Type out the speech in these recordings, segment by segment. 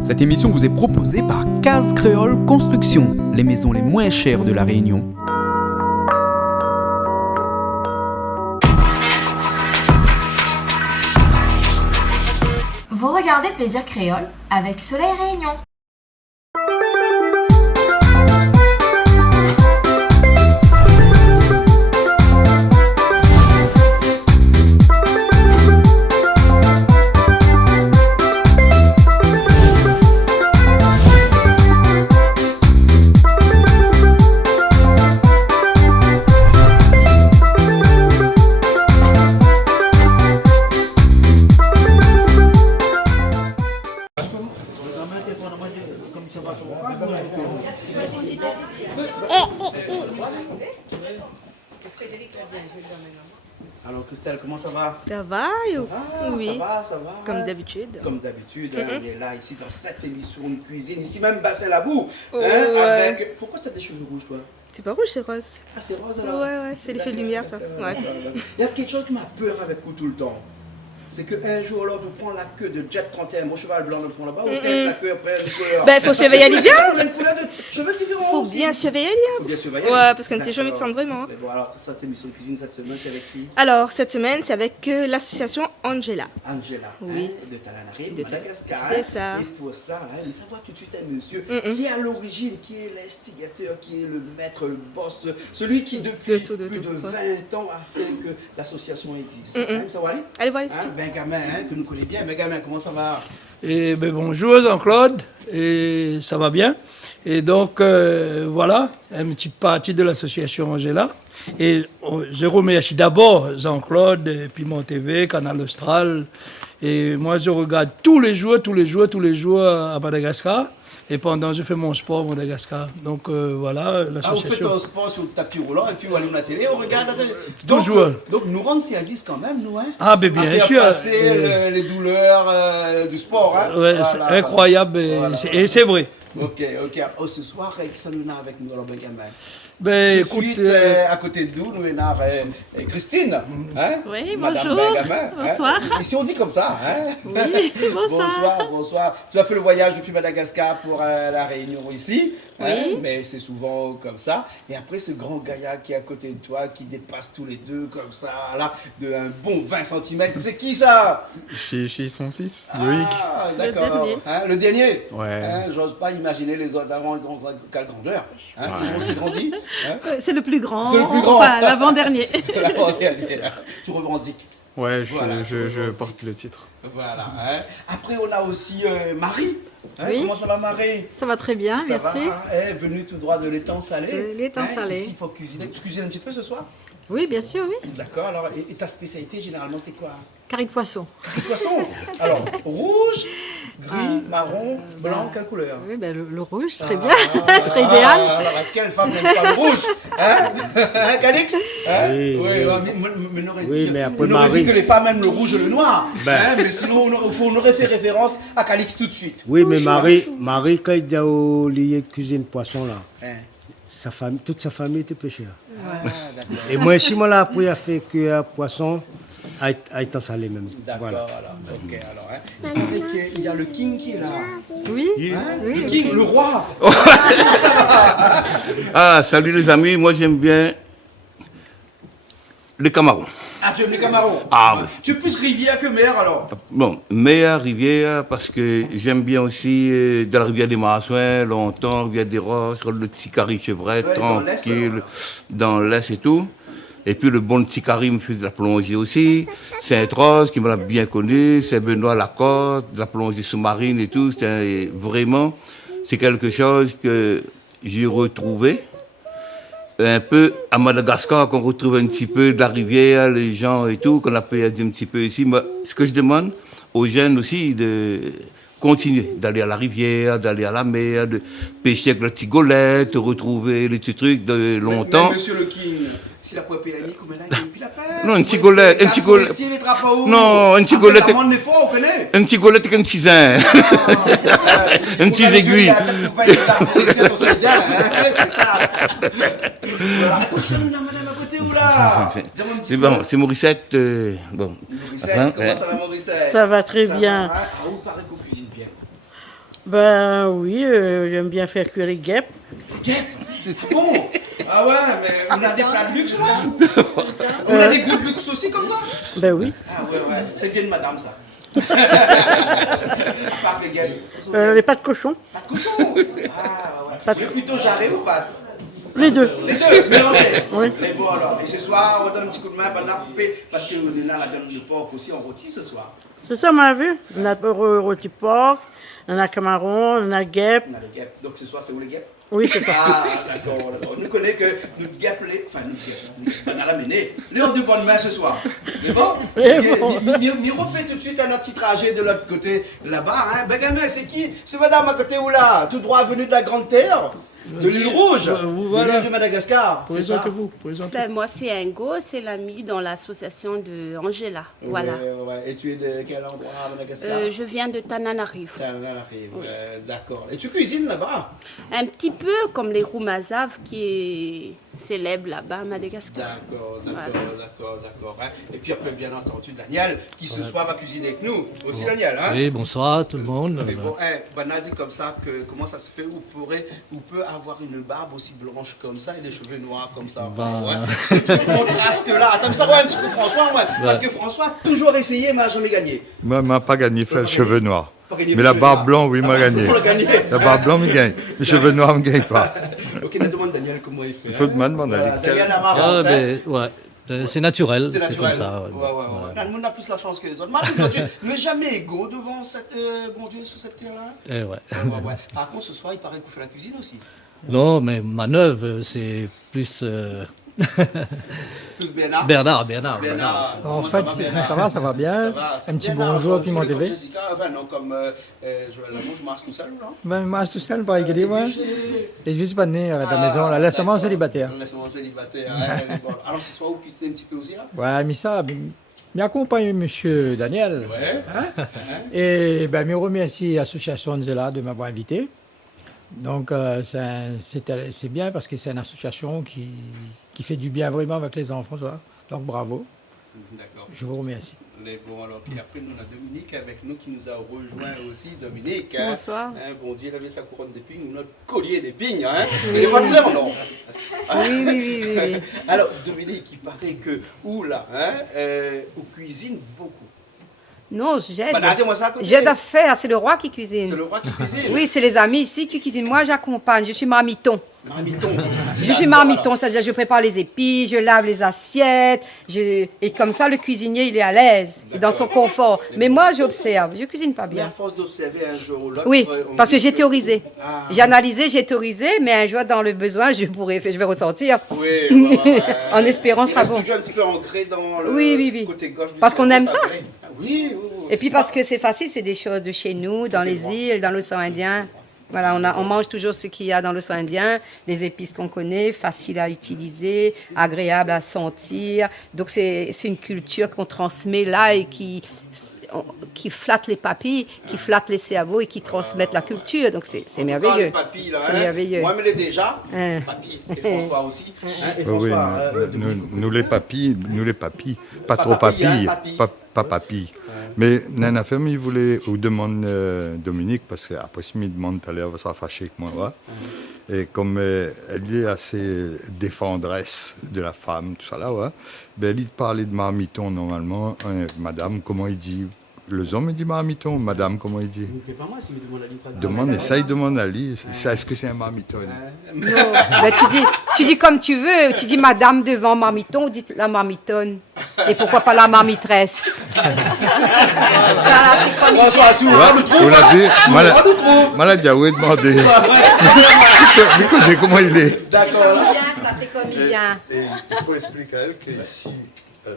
Cette émission vous est proposée par Case Créole Construction, les maisons les moins chères de La Réunion. Vous regardez Plaisir Créole avec Soleil Réunion. Alors Christelle, comment ça va? Ça va, yo? Oui. Ça va. Comme d'habitude. Comme d'habitude, on est là, ici, dans cette émission, une cuisine, ici même Bassin Labou. Oh, ouais. Avec... Pourquoi tu as des cheveux rouges, toi? C'est pas rouge, c'est rose. Ah, c'est rose, alors? Ouais, c'est l'effet de lumière, ça. Ouais. Il y a quelque chose qui m'a peur avec vous tout le temps. C'est qu'un jour, l'autre, on prend la queue de Jet 31, mon cheval blanc, le fond là-bas, on tête la queue après une couleur. Ben, faut surveiller les biens. On a une couleur de cheveux différents. Faut aussi. bien surveiller Faut les bien surveiller. Ouais, parce qu'on ne sait jamais de vraiment. Mais bon, alors, cette émission de cuisine, cette semaine, c'est avec qui? Alors, cette semaine, c'est avec l'association Angela. Angela, Oui. De Talanari, De Madagascar. C'est ça. Et pour ça, là, mais savoir tout de suite un monsieur qui est à l'origine, qui est l'instigateur, qui est le maître, le boss, celui qui depuis De tout, plus de 20 ans a fait que l'association existe. Ça va aller? Allez, voilà. Benjamin, que nous connaissons bien. Benjamin, comment ça va? Et ben bonjour Jean-Claude, et ça va bien. Et donc voilà, une petite partie de l'association Angela. Et je remercie d'abord Jean-Claude, Piment TV, Canal Austral. Et moi je regarde tous les jours à Madagascar. Et pendant, je fais mon sport à Madagascar. Donc voilà, l'association. Ah, vous faites un sport sur le tapis roulant et puis vous allez à la télé, on regarde. Toujours. Donc nous rendons service quand même, nous, hein? Ah, ben bien à faire sûr. passer les douleurs du sport, hein? Ouais, Voilà, c'est incroyable, voilà. et c'est vrai. Ok. Oh, ce soir, qui ça nous a avec nous, alors Benjamin? Ben Tout de écoute. suite, à côté de nous, nous avons Christine. Hein? Oui, Madame bonjour. Benjamin, Bonsoir. Hein? Ici, on dit comme ça. Hein? Oui, bonsoir. Bonsoir. Tu as fait le voyage depuis Madagascar pour la Réunion ici. Hein? Oui. Mais c'est souvent comme ça. Et après, ce grand gaillard qui est à côté de toi, qui dépasse tous les deux comme ça, là, de un bon 20 cm. C'est qui ça? Je suis son fils, Loïc. Ah, Le d'accord. dernier. Hein, le dernier? Ouais. Hein, j'ose pas imaginer les autres avant, ils ont quelle grandeur. Hein? Ils ont aussi grandi. Hein? C'est le plus grand. C'est le plus grand. Enfin, l'avant-dernier. Tu revendiques. Ouais, Voilà, je porte le titre. Voilà. Hein. Après, on a aussi Marie. Hein, Oui. Comment ça va, Marie? Ça va très bien, Ça merci. va, hein, venue tout droit de l'étang salé. C'est l'étang salé. Ici pour cuisiner. Tu cuisines un petit peu ce soir? Oui, bien sûr, oui. D'accord. Alors, et ta spécialité, généralement, c'est quoi? Carré de poisson. Du poisson. Alors, rouge, gris, marron, blanc, quelle couleur? Oui, ben, le rouge serait bien, ce serait idéal. Alors, quelle femme n'aime pas le rouge? Hein? Hein, Calix? Hein? Oui, ouais, oui. Mais on aurait Oui, dit, mais après on aurait Marie- dit que les femmes aiment le rouge et le noir. Ben. Hein? Mais sinon, on aurait fait référence à Calix tout de suite. Oui, mais Chou, Marie, quand il dit au lieu de cuisine poisson là, Hein? toute sa famille était pêcheur. Ah, d'accord. Et moi, si moi là, après, il a fait que poisson, à étant salé même. D'accord, Voilà. alors. Ok, alors. Hein? Avec, il y a le king qui est là. Oui, Hein? oui, Le ok. king, le roi. Ah, salut les amis, moi j'aime bien le Cameroun. Ah, tu aimes les Camarons? Ah, oui. Tu es plus rivière que mer alors? Bon, meilleure rivière parce que j'aime bien aussi de la rivière des Massouins, longtemps, rivière des Roches, le Tikari Chevrette, Ouais, dans l'Est, tranquille, là. dans l'Est et tout. Et puis le bon Tikari me fait de la plongée aussi. Sainte-Rose qui me l'a bien connu, Saint-Benoît la côte, de la plongée sous-marine et tout. Vraiment, c'est quelque chose que j'ai retrouvé. Un peu à Madagascar, qu'on retrouve un petit peu de la rivière, les gens et tout, qu'on a perdu un petit peu ici. Mais ce que je demande aux jeunes aussi, de continuer, d'aller à la rivière, d'aller à la mer, de pêcher avec la petite golette, de retrouver les petits trucs de longtemps. Mais monsieur le king, si la poêle péanique, on met là, il puis la paix. Non, une petite golette, une petite golette. Non, une petite golette. On connaît. Un petit golette avec un petit zin. Un petit aiguille. C'est ça. Voilà. Pourquoi ça nous a madame à côté ou là? C'est bon, c'est Morissette. Bon. Morissette, Enfin, comment ça va Morissette? Ça va très bien. Va, hein? Ah, vous paraît qu'on cuisine bien. Ben oui, j'aime bien faire cuire les guêpes. Bon. Ah ouais, mais on a des plats de luxe, là. On a des goûts de luxe aussi, comme ça. Ben oui. Ah ouais, c'est bien de madame, ça. À part les guêpes. Les pâtes cochon. Pas de cochon. Ah ouais. Mais plutôt jarret ou pâte? Les deux. Les deux, mélangés. Oui. Et bon alors, et ce soir, on va donner un petit coup de main, parce qu'on est là, la viande de porc aussi, on rôtit ce soir. C'est ça, on a vu. On a rôti porc, on a camaron, on a guêpes. On a les guêpes. Donc ce soir, c'est où les guêpes? Oui, c'est ça. Ah, d'accord. Nous connaissons que nous guêpes on a ramené. Les en deux bonnes mains ce soir. C'est bon? On refait tout de suite un petit trajet de l'autre côté, là-bas. Hein. Ben, gamin, c'est qui? C'est madame à côté où là? Tout droit venu de la Grande Terre? De l'île Rouge? Voilà. De l'île de Madagascar? Présentez-vous. Ben, moi, c'est Ingo, c'est l'ami dans l'association de Angela. Voilà. Ouais. Et tu es de quel endroit à Madagascar? Je viens de Tananarive. Tananarive, d'accord. Et tu cuisines là-bas? Un petit peu comme les roumazaves qui est célèbre là-bas à Madagascar. D'accord. Hein. Et puis après, bien entendu, Daniel, qui ce soir va cuisiner avec nous. Aussi, Daniel. Hein? Oui, bonsoir tout le monde. Mais bon, Bana dit comme ça, comment ça se fait, on peut avoir une barbe aussi blanche comme ça et des cheveux noirs comme ça. Ce contraste-là. Attends, ça va un petit peu François, ouais. Parce que François a toujours essayé, mais n'a jamais gagné. Moi, je n'ai pas gagné, fait le cheveu noir. Mais la barbe blanche, oui, m'a gagné. La barbe blanche, me gagne. Les cheveux noirs, ne me gagne pas. Ok, on demande Daniel comment il fait. Il faut demander à Daniel Amara. C'est naturel, c'est comme ça. Ouais. On a plus la chance que les autres. Moi, je n'ai jamais égaux devant bon Dieu sur cette terre-là. Ouais. Par contre, ce soir, il paraît que vous faites la cuisine aussi. Non, mais manœuvre, c'est plus... Plus Bernard. Bernard. En fait, ça va bien. Un petit bonjour, puis mon TV. Enfin, non, comme je marche tout seul, non? Ben, je marche tout seul, pas égaler, moi. Et je suis pas né à la maison, là, laisse-moi célibataire. Alors, ce soir, vous cuisinez un petit peu aussi, là? Ouais, mais ça, m'accompagne monsieur Daniel. Ouais. Et ben, me remercie l'association Angela de m'avoir invité. Donc, c'est bien parce que c'est une association qui fait du bien vraiment avec les enfants. Ça. Donc, bravo. D'accord. Je vous remercie. Mais bon, alors, puis après, nous, on a Dominique avec nous qui nous a rejoint aussi. Dominique. Bonsoir. Bon Dieu, il avait sa couronne d'épines ou notre collier d'épines. Hein? Il est pas clair, non? Oui. Alors, Dominique, il paraît que, on cuisine beaucoup. Non, j'aide. Dis-moi ça à côté. J'aide à faire, c'est le roi qui cuisine. C'est le roi qui cuisine? Oui, c'est les amis ici qui cuisinent. Moi, j'accompagne, je suis marmiton. Marmiton. Je suis marmiton, c'est-à-dire je prépare les épices, je lave les assiettes, et comme ça, le cuisinier, il est à l'aise, et dans son confort. Mais moi, j'observe, je cuisine pas Mais à bien. force d'observer un jour ou l'autre... Oui, parce que j'ai théorisé. Ah. J'ai analysé, j'ai théorisé, mais un jour, dans le besoin, je vais ressortir. Oui, en espérant, il ça reste bon. toujours un petit peu ancré dans le Oui. côté gauche du Parce qu'on cerveau, aime ça. Oui. Et puis parce que c'est facile, c'est des choses de chez nous, dans les îles, dans l'océan Indien. Voilà, on mange toujours ce qu'il y a dans l'océan Indien, les épices qu'on connaît, faciles à utiliser, agréables à sentir. Donc c'est une culture qu'on transmet là et qui flatte les papilles, qui flatte les cerveaux et qui transmettent la culture. Donc c'est merveilleux. C'est merveilleux. Moi, je l'ai déjà. Papilles. Et François aussi. Et oui, nous les papilles, pas trop papilles, pas papilles. Mais Nana Fermi voulait vous demander Dominique, parce qu'après il me demande tout à l'heure, elle va se fâcher avec moi. Et comme elle est assez défendresse de la femme, tout ça là, ben, elle parlait de marmiton normalement. Madame, comment il dit? Les hommes disent marmiton, madame, comment il dit? Essaye de mon Ali. Est-ce que c'est un marmiton? Non, ben tu dis comme tu veux. Tu dis madame devant marmiton, dites la marmitonne. Et pourquoi pas la marmitresse? Ça là, c'est comme on l'a vu. Malade, où est demandé. Vous connaissez comment il est. D'accord. Ça, c'est comme il vient. Et il faut expliquer à elle qu'ici,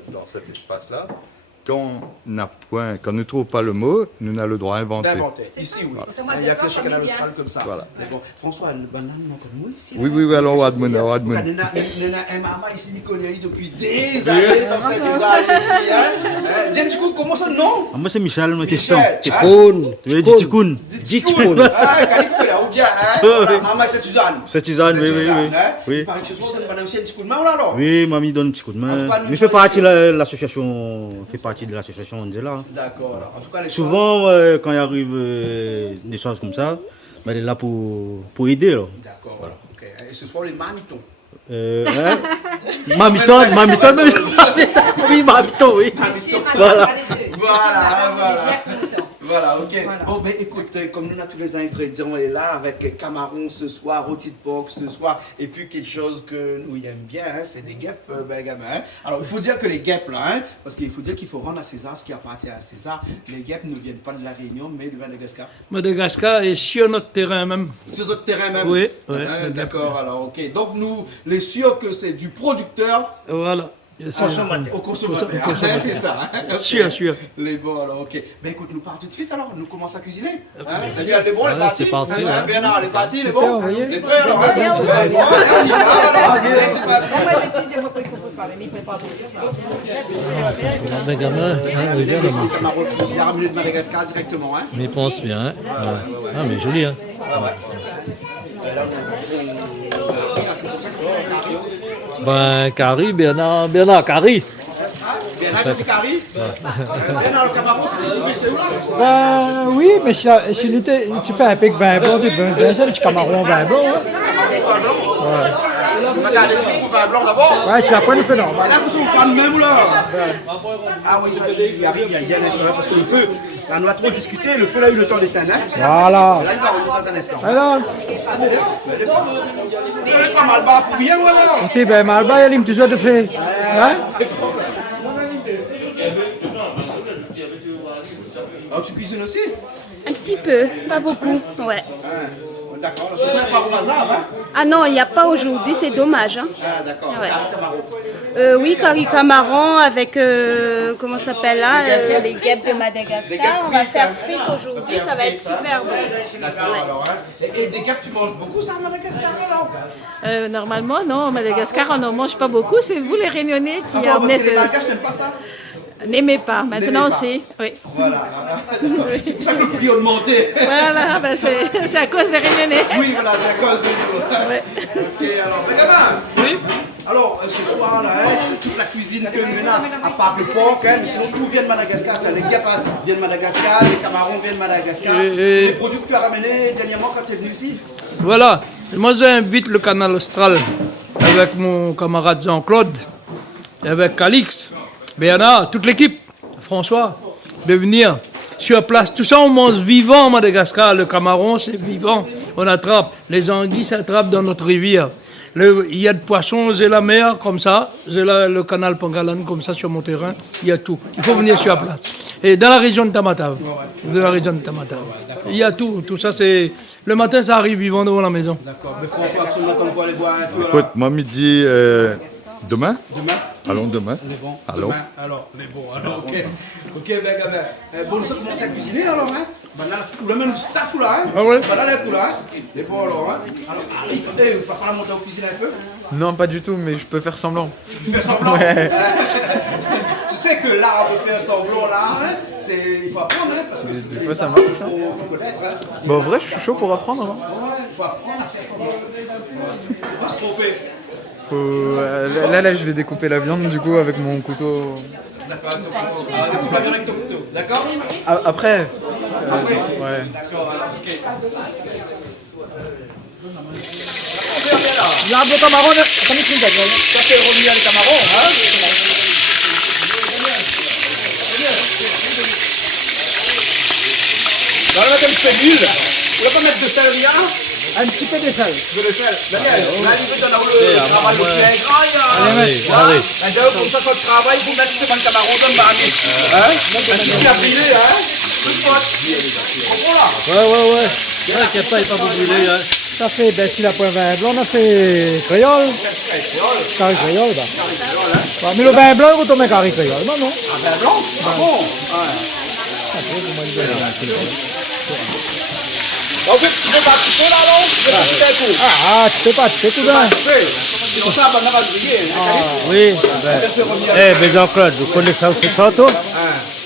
dans cet espace-là, quand on ne trouve pas le mot, nous avons le droit d'inventer. Ici, oui. Voilà. Il n'y a que chez Canal Austral comme ça. Voilà. Mais bon, François, le banane, on ici. Oui, alors on va demander. On a un maman ici, qui connaît depuis des années dans cette ici. Tiens, du coup, comment ça, non? Moi, c'est Michel, moi, t'es Michel. Tikoun. Tu veux dire Tikoun? Tikoun. Ah, Khalid, ou bien, hein? Voilà, maman, c'est Suzanne. C'est Suzanne, oui, oui, oui. Hein? Oui. Il paraît que ce soir, on donne aussi un petit coup de main, là, alors. Oui, mamie donne un petit coup de En main. tout cas, nous Mais fait partie de l'association, Angela. D'accord, alors. En tout cas, les Souvent, quand il arrive des choses comme ça, ben, elle est là pour aider. Là. D'accord, voilà. Ok. Et ce soir, les mamitons. Hein? Mamiton, oui, Mamiton, oui. Voilà. Voilà. Voilà, ok. Bon, ben écoute, comme nous, on a tous les ingrédients et là, avec camaron ce soir, rôti de porc ce soir, et puis quelque chose que nous y aimons bien, hein, c'est des guêpes, ben gamin. Hein. Alors, il faut dire que les guêpes, là, hein, parce qu'il faut dire qu'il faut rendre à César ce qui appartient à César. Les guêpes ne viennent pas de la Réunion, mais de Madagascar. Madagascar est sur notre terrain même. Sur notre terrain même. Oui, oui. Hein, d'accord, alors, ok. Donc, nous, les sûrs que c'est du producteur. Voilà. Au consommateur. C'est ça. Hein? Okay. Sûr. Les bons, alors, ok. Ben écoute, nous partons tout de suite alors. Nous commençons à cuisiner. Hein? Daniel, les bons, les partis. C'est parti. Hein? Bernard, les partis, les bons. Les prêts alors. C'est parti. Moi, j'ai plusieurs fois qu'il faut préparer, mais il prépare pour ça. Ben gamin, oui, bien gamin. Il a ramené de Madagascar directement. Hein? Mais il pense bien. Hein. Ah, mais joli. Hein. Ben, Carrie, Bernard, Carrie. Bernard, c'est du Carrie. Bernard, le Cameroun, c'est où là? Ben oui, mais si tu fais un pic vin blanc, du vin blanc, c'est du camaron vin blanc. Hein. Regardez, c'est pour vin blanc d'abord. Ouais, c'est après nous fait normal. Là, vous êtes fan même là. Ah oui, ça, il arrive, il y a un instant, parce que le feu, là, on a trop discuté, le feu là a eu le temps d'éteindre. Hein? Voilà. Là, il va revenir dans un instant. Alors, il n'est pas mal bas pour rien, voilà. écoutez, ben Malba, il y a toujours de fait. Hein? Alors, tu cuisines aussi? Un petit peu, pas beaucoup, ouais. D'accord, ce soir, pas au bazar, hein? Ah non, il n'y a pas aujourd'hui, c'est dommage. Hein. Ah, d'accord, Ouais. Camaron. Oui, curry camaron avec, comment ça s'appelle là, les guêpes de Madagascar. On va faire frites aujourd'hui, ça va être super bon. D'accord, alors, hein? Et des guêpes, tu manges beaucoup ça à Madagascar, alors? Normalement, non, au Madagascar, on n'en mange pas beaucoup. C'est vous, les Réunionnais, qui parce amenez que les Malgaches n'aiment pas ça? N'aimez pas. Maintenant N'aimez pas. aussi, oui. Voilà, c'est pour ça que le prix a augmenté. Voilà, ben c'est à cause des Réunionnais. Oui, voilà, c'est à cause de nous. Ouais. Ok, alors, Benjamin. Oui. Alors, ce soir, là, hein, toute la cuisine que nous avons, à part le porc, hein, mais sinon tout vient de Madagascar. Les guêpes viennent de Madagascar, les camarons viennent de Madagascar. C'est les produits que tu as ramenés dernièrement quand tu es venu ici? Voilà. Moi, j'invite le Canal Austral avec mon camarade Jean-Claude, et avec Calix, Bernard, toute l'équipe, François, de venir sur place. Tout ça, on mange vivant à Madagascar. Le camaron, c'est vivant. On attrape. Les anguilles s'attrapent dans notre rivière. Il y a de poissons, j'ai la mer comme ça, j'ai le canal Pangalan comme ça sur mon terrain. Il y a tout. Il faut venir sur place. Et dans la région de Tamatave. Il y a tout. Tout ça, c'est... Le matin, ça arrive vivant devant la maison. D'accord. Mais François, absolument, comme quoi aller boire un peu. Écoute, mamie dit demain. Allons demain. Les bons. Allons. Demain, alors, les bons. Alors, ok. Ok, ben, gamin. Bon, nous sommes commencé à cuisiner alors, hein? Ben là, le même du staff là, hein? Ah ouais? Ben là, les coups là, hein? Les bons alors, hein? Alors, allez, vous pas la monter au cuisine un peu? Non, pas du tout, mais je peux faire semblant. Tu fais semblant? Ouais. Tu sais que l'art de faire semblant là, hein? Il faut apprendre, hein? Parce que Des fois, ça marche. il faut connaître, hein? Bon, en vrai, je suis chaud pour apprendre. Hein. Ouais, il faut apprendre à faire semblant. Faut pas se tromper. Là, je vais découper la viande du coup avec mon couteau. D'accord, découpe la viande avec ton couteau, d'accord? Après. Ouais. D'accord, alors, ok. Là, des camarons, ça fait une Ça, c'est le robinet des camarons, hein? Voilà, comme tu fais d'huile. Tu veux pas mettre de sel, rien? Un petit peu de sel. De le sel. Daniel, là, il veut donner le travail au pied grand, il y a... Allez. Et donc, comme ça, votre travail, vous mettez devant le camarade, donne ma vie. Hein? Parce qu'il a brûlé, hein? Tout de suite. Comprends là? Ouais. C'est vrai qu'il n'y a pas brûlé. Hein. Ça fait, ben si la pointe vin blanc, on a fait créole. Carré créole, bah. Bah, mais le vin blanc, vous tombez carré créole, bah non. Un vin blanc? Ah bon? Ouais. Donc, tu fais pas trop là, non? Tu fais tout. Tu fais tout bien. Sinon ça, ben, on va briller. Oui, Jean-Claude, vous connaissez aussi ça, toi?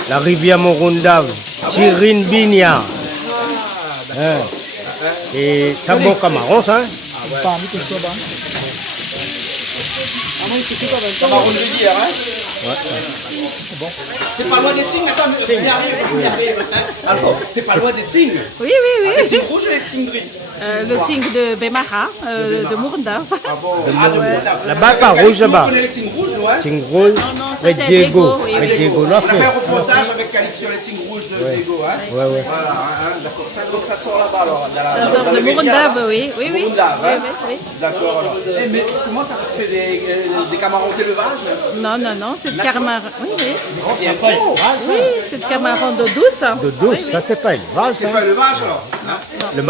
La rivière Morundave, Tirine Bigna. Et c'est un bon camaron, ça. Camaron de hier, hein? C'est pas loin des Ting, attends, mais on y arrive. Alors, c'est pas loin des Ting. Oui. Les Ting rouges et les Ting gris. Le ting de Bemara, de Mourndaf. Ah bon, de Mourndaf. Là-bas, pas rouge, là-bas. On connaît les Ting rouges, nous, hein? Ting rouge, avec c'est Diego. Diego, oui, Avec oui. Diego, On là, a fait un reportage avec Calix sur les Ting rouges de Diego, hein? Ouais. Voilà, hein, d'accord. Donc ça sort là-bas, alors. De Mourndaf, oui. Mourndaf, hein? Oui. D'accord, alors. Mais comment ça, c'est des camarons d'élevage? Non, c'est de camaron. Oui. C'est pas élevage, Oui, c'est de camaron d'eau douce. De douce, ça c'est pas élevage. C'est hein. pas élevage, alors? Hein?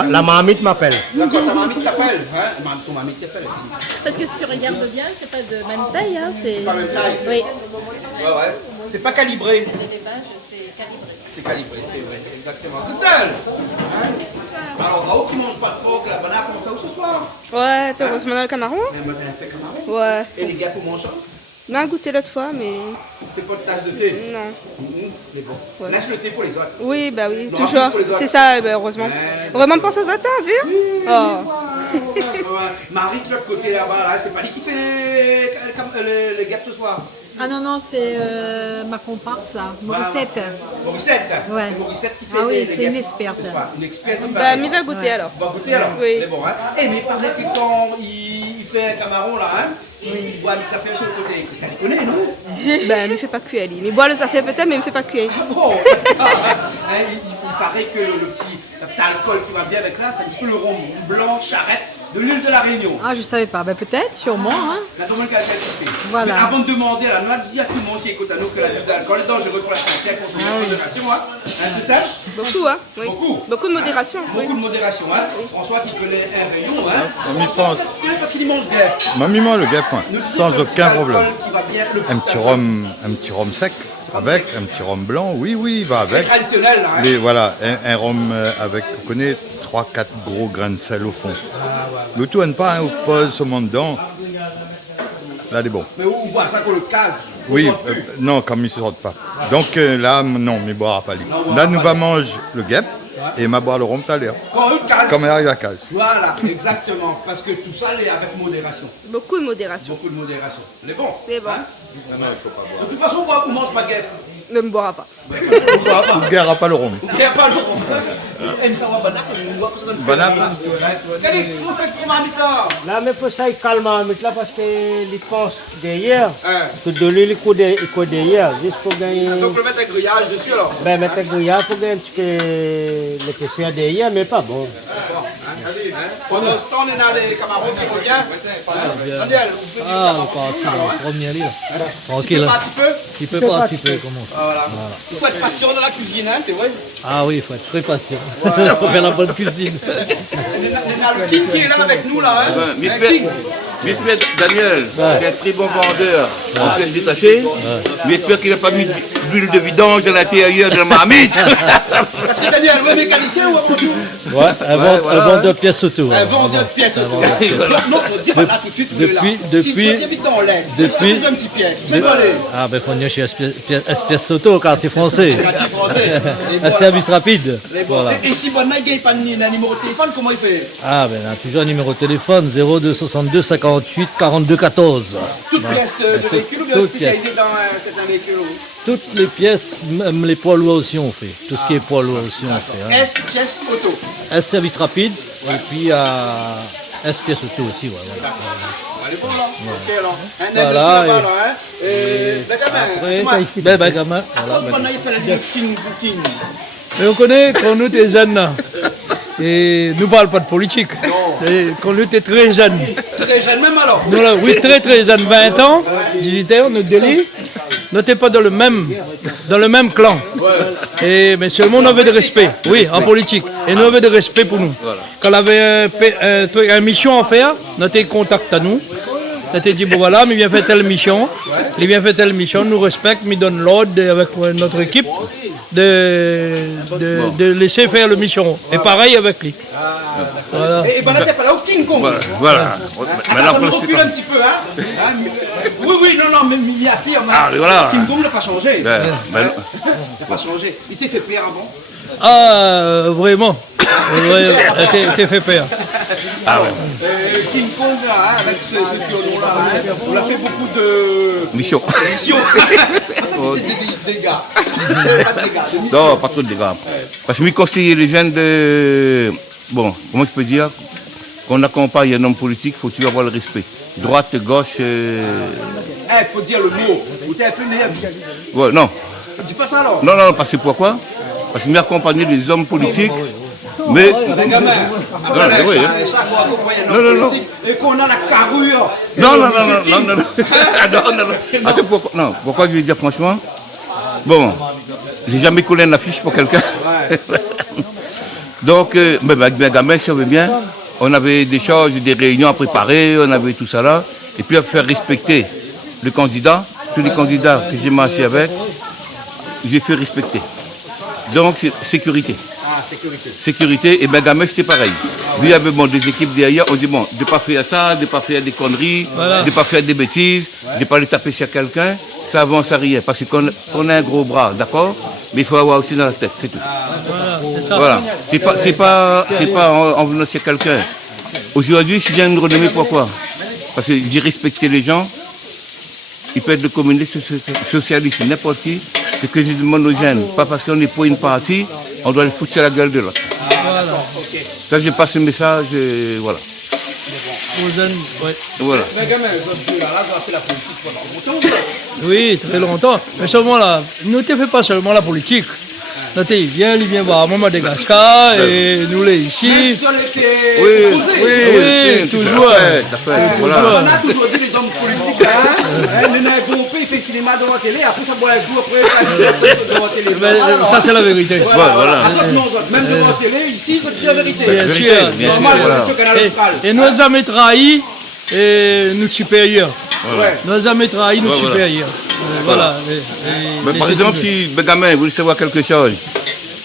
La marmite m'appelle. D'accord, ta mamie t'appelle, hein? Son mamie t'appelle. Parce que si tu regardes bien, c'est pas de même taille. Hein, c'est Pas même taille. Oui. Ouais. C'est pas calibré. L'élevage, c'est calibré. C'est calibré, c'est vrai, exactement. Christelle, hein? Alors, Raoult qui mange pas de porc, la bonne comme ça où ce soir? Ouais, t'as heureusement dans le camaron? Elle a fait camaron. Ouais. Et les gars pour manger? On a goûté l'autre fois, mais C'est pas de tasse de thé? non. Mais bon, on lâche le thé pour les autres. Oui, bah oui, Non, toujours. plus pour les autres. C'est ça, bah, heureusement. Heureusement pour ça, t'as vu? Oh. Marie de l'autre côté là-bas, là, c'est pas lui qui fait les gâteaux ce soir? Ah non, c'est ma comparse, là, Morissette. Morissette? Ouais. C'est Morissette qui fait Ah oui, les c'est une gâteaux experte. ce soir. Une experte. Bah, mais va goûter alors. On va goûter alors? Oui. C'est bon, hein? Eh, mais il paraît que quand il fait un camaron là, hein, il boit du café sur le côté. Ça le connaît, non? Bah, me fait pas cuire, lui. Mais boire le café peut-être, mais me fait pas cuire. Ah bon? Hein, il paraît que le petit alcool qui va bien avec ça, c'est un petit peu le rhum blanc charrette de l'île de la Réunion. Ah, je savais pas. Ben, peut-être, sûrement. Hein. La tout le monde qui a fait. Voilà. Mais avant de demander, là, nous a dit à tout le monde qui écoute à nous que l'abus d'alcool est dangereux pour la santé, à consommer en modération, hein? Tout ça? Beaucoup, hein? Oui. Beaucoup. Beaucoup de modération. Oui. Beaucoup de modération, hein? François qui connaît un rayon, hein? Mamie France. Parce qu'il mange bien. Mamie mange le gars, point. Sans aucun problème. Qui va bien, le Un petit rhum sec avec, un petit rhum blanc, oui, il va avec. traditionnel, là, hein? Voilà, un rhum avec, vous connaissez, 3-4 gros grains de sel au fond. Le tout n'est pas, hein, on pose ce monde dedans. Là, il est bon. Mais où boit ça qu'on le case? Oui, non, comme il ne se sortent pas. Donc là, non, mais il ne boira pas lui. Là, nous va manger le guêpe et il va boire le rhum tout à l'heure. Comme il arrive à la case. Voilà, exactement. Parce que tout ça, est avec modération. Beaucoup de modération. Beaucoup de modération. C'est bon. C'est bon. Hein? De toute façon, on mange pas guêpe. Ne me boira pas. On ne guérera pas le rhum. On ne guère pas le rhum. Et ça va banane, on voit que ça donne Banane. Regardez, vous faites comment avec là? Là, mais pour ça, il calme avec là parce qu'il pense derrière. Que de l'huile, il coûte derrière. Juste pour gagner. Donc, le mettre un grillage dessus alors? Ben, mettre un grillage pour gagner un petit peu l'épaisseur derrière, mais pas bon. Pendant ce temps, on a les camarons qui reviennent. Daniel, vous pouvez Ah, on part en premier lieu. Tranquille. un petit peu? Petit peu par petit peu, comment ça. Voilà. Il faut être patient dans la cuisine, hein, c'est vrai. Ah oui, il faut être très patient. Pour faire la bonne cuisine. On a le King qui est là avec nous, là. Hein. Miss Daniel, c'est un très bon vendeur en pièces détachées, mais j'espère qu'il n'a pas mis d'huile de vidange à l'intérieur de la marmite. Parce que Daniel, vous êtes mécanicien ou avant tout? Ouais, un vendeur de pièces auto. Un vendeur de pièces auto. Non, on dit pas là tout de suite, vous êtes là. Si tu es vite dans l'Est, vous avez besoin d'une petite pièce. C'est pas les... Ah ben faut venir chez SPS Auto, quartier français. Quartier français. Un service rapide. Voilà. Voilà. Et si bon il n'y a pas un numéro de téléphone, comment il fait? Ah ben on a toujours un numéro de téléphone 0262 58 42 14. Toute pièce de véhicule ou bien spécialisée dans certains véhicules? Toutes les pièces, même les poids lourds aussi on fait. Tout ce qui est poids lourd aussi on fait. Hein. S pièce auto. S service rapide et puis SPS Auto aussi. Ouais, voilà. Elle est bon là. Ok alors. Un Voilà, là-bas là. Hein. Ben Benjamin. À cause qu'on a appelé le booking. Mais on connaît quand nous étions jeunes. Là. Et nous ne parlons pas de politique. Et quand nous étions très jeunes. Très jeune même alors. Nous, là, oui, très jeunes, 20 ans, 18 ans, notre délit. Nous n'étions pas dans le même clan. Et, mais seulement on avait de respect, oui, en politique. Et nous avions de respect pour nous. Quand on avait un mission à faire, on était contact à nous. On était dit, bon voilà, mais il vient faire telle mission. Il vient faire telle mission, nous respecte, il donne l'ordre avec notre équipe de laisser faire la mission. Et pareil avec lui. Voilà. Et ben là, t'es pas là au King Kong. Voilà. Maintenant, on recule un petit peu, hein. Oui, non, mais il y a affirme. Ah, voilà. King Kong n'a pas changé. Ben, Il n'a pas changé. Il t'est fait pire avant? Ah, vraiment. Ouais, t'es fait peur. Ah ouais. King Kong, là, hein, avec ce violon-là, hein, on a fait beaucoup de Mission. missions. Des dégâts. Pas de dégâts. Non, pas trop de dégâts. Parce que je conseiller les jeunes de... Bon, comment je peux dire? Qu'on accompagne un homme politique, il faut toujours avoir le respect. Droite, gauche... Il faut dire le mot. Ou t'es un peu nerveux. Ouais, non. Dis pas ça alors. Non, parce que pourquoi? Parce que nous accompagner les hommes politiques, mais... Des gamins. Après, oui, hein. chaque fois qu'on voit un Non, homme non, politique et qu'on a la carrure. Non. Attends, pourquoi? Non, pourquoi je vais dire franchement? Bon, j'ai jamais collé une affiche pour quelqu'un. Donc, avec Benjamin, si on veut bien, on avait des choses, des réunions à préparer, on avait tout ça là. Et puis à faire respecter le candidat, tous les candidats que j'ai marché avec, j'ai fait respecter. Donc, sécurité. Ah, sécurité. Sécurité, et Benjamin, c'était pareil. Lui, il y avait des équipes derrière, on dit bon, de ne pas faire ça, de ne pas faire des conneries, de ne pas faire des bêtises, de ne pas aller taper sur quelqu'un, ça avance à rien. Parce qu'on a un gros bras, d'accord? Mais il faut avoir aussi dans la tête, c'est tout. Voilà, c'est ça. Voilà. C'est pas en venant chez quelqu'un. Aujourd'hui, je viens de renommée, pourquoi? Parce que j'ai respecté les gens. Il peut être de communiste, socialiste, n'importe qui. Ce que je demande aux jeunes, pas parce qu'on est pour une partie, on doit les foutre sur la gueule de l'autre. Voilà. Ça, je passe le message, voilà. Aux jeunes, ouais. Voilà. Benjamin, là, ça a fait la politique pendant longtemps. Oui, très longtemps. Mais seulement là, ne te fais pas seulement la politique. Il vient voir à Madagascar et nous les ici. Oui, toujours. On a toujours dit les hommes politiques, maintenant bon il fait cinéma devant la télé, après ça boit un coup, après ça devant la télé. Ça c'est la vérité. Voilà. Même devant la télé, ici, c'est la vérité. Bien sûr. Et nous jamais trahi nos supérieurs. Nous jamais trahi nos supérieurs. Voilà. Mais par exemple, si Benjamin voulait savoir quelque chose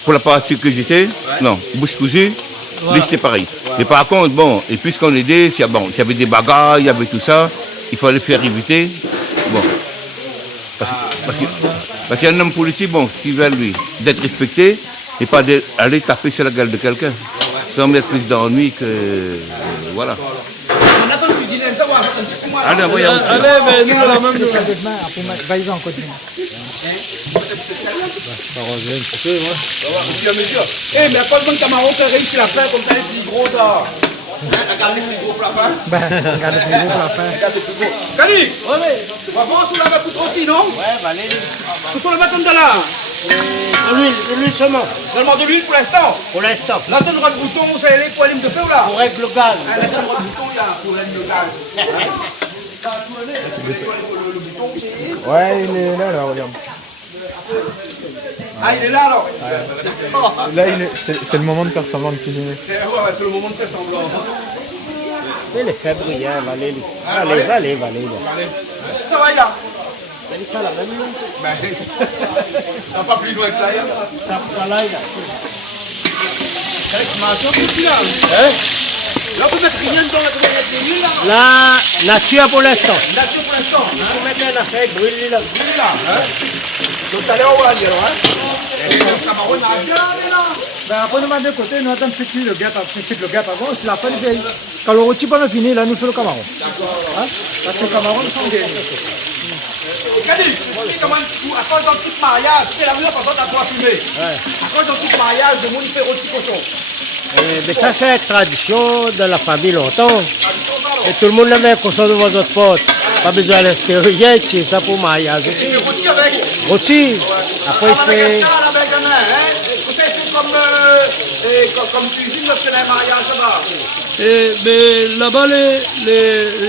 pour la partie que j'étais, non, bouche cousue, lui c'était pareil. Mais par contre, bon, et puisqu'on aidait, s'il y avait des bagarres, il y avait tout ça, il fallait faire éviter. Bon. Parce qu'il y a un homme politique, bon, qui veut lui, d'être respecté et pas d'aller taper sur la gueule de quelqu'un. Sans mettre plus d'ennui que. Voilà. On attend de cuisiner, ça va, allez, voyons. Allez, mais nous, la même chose. Ça revient un petit peu, moi. Bien mesure. Eh, mais à quoi le Cameroun qui a réussi la fin comme ça, les plus gros, ça? Regarde les plus gros pour la fin. Regarde les plus gros pour la fin. Regarde les plus gros. Calix, on va voir sous la main tout rôti, non? Ouais, bah allez. Tout sur le bâton de là. De l'huile seulement. Seulement de l'huile pour l'instant? Pour l'instant. Là, tu droit de bouton, vous savez, pour allumer de feu ou là? Pour régler le gaz. Là, tu droit de bouton, il y a pour allumer le gaz. Le bouton, c'est... Ouais, il est là, regarde. Ah, il est là alors? Là, c'est le moment de faire semblant de cuisiner. C'est le moment de faire semblant. Il est faible, allez. Allez. Ça va, là? C'est ça la même chose. Ben, pas plus loin que ça, Ça va là, Là, vous mettez rien dans la première là? La nature pour l'instant. Nature pour l'instant. Il faut mettre un affaire, brûler là. Donc, allez au Wadi, alors, hein? Le Cameroun a bien, là. Ben après, nous, de côté, nous attendons de le gap avant, c'est la fin du pays. Quand le rôti pas fini, là, nous faisons le Cameroun. Hein? Parce que le Cameroun, c'est gagné. Calix, explique comment un petit coup. À cause d'un petit mariage, c'est la meilleure façon d'avoir fumé. À cause d'un petit mariage, le monde fait rôti cochon. Mais ça, c'est une tradition de la famille longtemps. Et tout le monde le met comme ça devant votre porte. Pas besoin à l'extérieur, c'est ça pour mariage. Et le rôti avec? Rôti. Après, il fait. Vous savez, c'est comme cuisine, lorsque le mariage, ça va. Mais là-bas,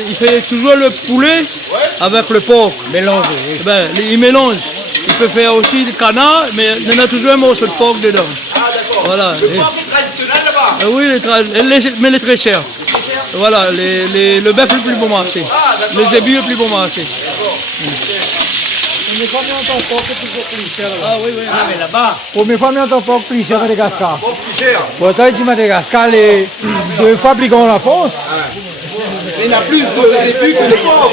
il fait toujours le poulet avec le porc. Mélangé. Il mélange. Il peut faire aussi du canard, mais il y en a toujours un morceau de porc dedans. Ah, d'accord. Voilà. Le porc est traditionnel là-bas? Oui, mais il est très cher. Voilà, le bœuf le plus bon marché. Les ébus le plus bon marché. Première fois, on entend porc toujours plus cher. Ah oui. Ah, mais là-bas. Première fois, on entend porc plus cher à Madagascar. Porc plus cher. Pourtant, il dit Madagascar, les deux fabricants en France. Mais il y a plus de ébus que de porc.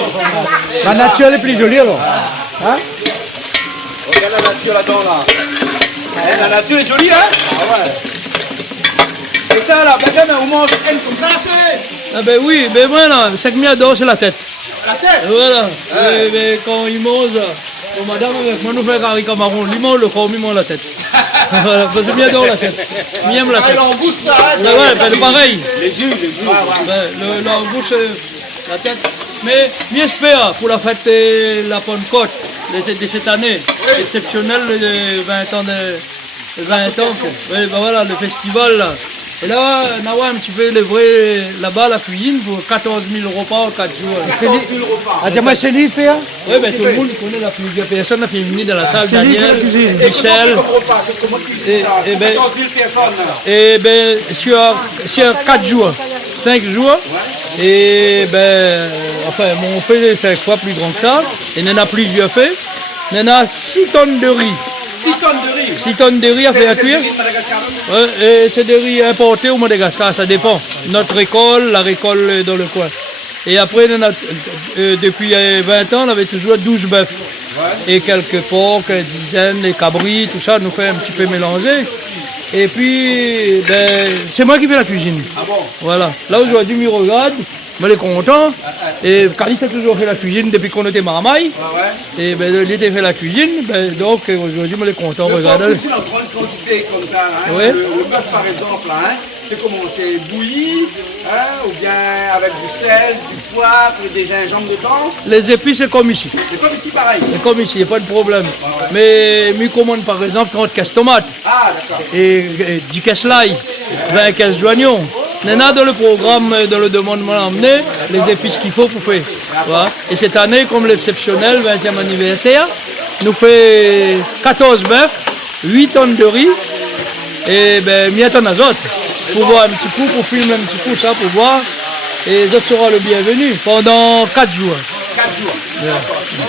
La nature est plus jolie alors. Hein? Regarde la nature là-dedans là. La nature est jolie, hein? Ah ouais. Et ça, là, Benjamin, on mange comme ça, c'est... Ah ben oui, mais moi, là, ce que j'adore, c'est la tête. La tête? Voilà. Mais quand il mange, madame, avec moi, nous faisons carré camaron, il mange le corps, il mange la tête. Voilà, parce que j'adore la tête. J'aime la tête. L'angouste, ça, hein? Ouais, ben, pareil. Les yeux. L'angouste, la tête. Mais j'espère pour la fête de la Pentecôte de cette année, exceptionnelle, de 20 ans Oui, ben voilà, le festival là. Et là, on a un petit peu livré là-bas la cuisine pour 14 000 repas en 4 jours. 14 000 repas. Ah, dis-moi, c'est lui fait? Oui, ben tout le monde connaît la cuisine. Personne n'a fait venir dans la salle. Daniel, Michel. Et ben, 14 000 personnes. Et ben, sur 4 jours, 5 jours. Et ben, enfin, on fait 5 fois plus grand que ça. Et il y en a plusieurs faits. Il y en a 6 tonnes de riz. 6 tonnes de riz. 6 tonnes de riz à faire cuire. Et c'est des riz importés au Madagascar, ça dépend. Notre récolte, la récolte dans le coin. Et après, on a, depuis 20 ans, on avait toujours 12 bœufs. Et quelques porcs, une dizaine, des cabris, tout ça, nous fait un petit peu mélanger. Et puis, ben, c'est moi qui fais la cuisine. Ah bon? Voilà. Là, aujourd'hui, je me regarde. Mais il est content. Et Calis a toujours fait la cuisine depuis qu'on était marmaille. Et ben, il était fait la cuisine. Ben, donc aujourd'hui, il est content. Regardez. C'est une grande quantité comme ça. Hein? Ouais. Le bœuf, par exemple, hein? C'est comment? C'est bouilli, hein? Ou bien avec du sel, du poivre et des gingembre dedans? Les épices, c'est comme ici. C'est comme ici, pareil. C'est comme ici, il n'y a pas de problème. Mais je commande par exemple 30 caisses tomates. Ah, d'accord. Et 10 caisses l'ail, 20 caisses d'oignons. On a dans le programme, dans le demandement à emmener, les épices qu'il faut pour faire. Voilà. Et cette année, comme l'exceptionnel 20e anniversaire, nous fait 14 bœufs, 8 tonnes de riz et ben, 1000 tonnes d'azote. Pour voir un petit coup, pour filmer un petit coup, ça, pour voir. Et ça sera le bienvenu pendant 4 jours. 4 jours. Yeah. De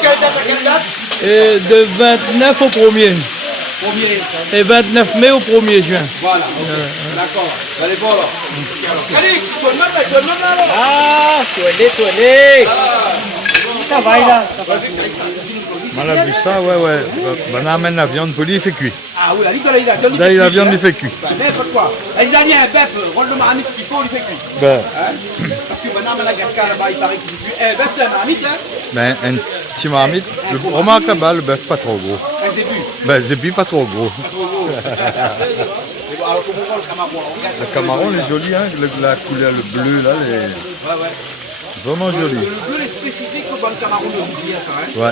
quelle date à quelle date? Et de 29 au 1er. Et 29 mai au 1er juin. Voilà, d'accord. Allez, bon alors. Allez, donne-moi là. Ah, tourner. Ça va là. On a vu ça, ouais. On amène la viande pour lui, il fait cuit. Ah oui, la Là, la viande, il fait cuit. N'importe quoi. Les derniers, un bœuf, rôle de marmite qu'il faut, il fait cuit. Ben, Hein? Parce que maintenant, à Madagascar, là-bas, il paraît qu'il fait cuit. Un bœuf de marmite, hein? ben, un petit marmite. Remarque là-bas, le bœuf pas trop gros. Un zébu. Ben, zébi pas trop gros. Pas trop gros. Mais bon, alors, comment on voit le camaron? Regarde ça. Le camaron, il est joli, hein. La couleur, le bleu, là, Ouais. vraiment joli. Le bleu est spécifique au bon camaron de rivière, ça, hein? Ouais.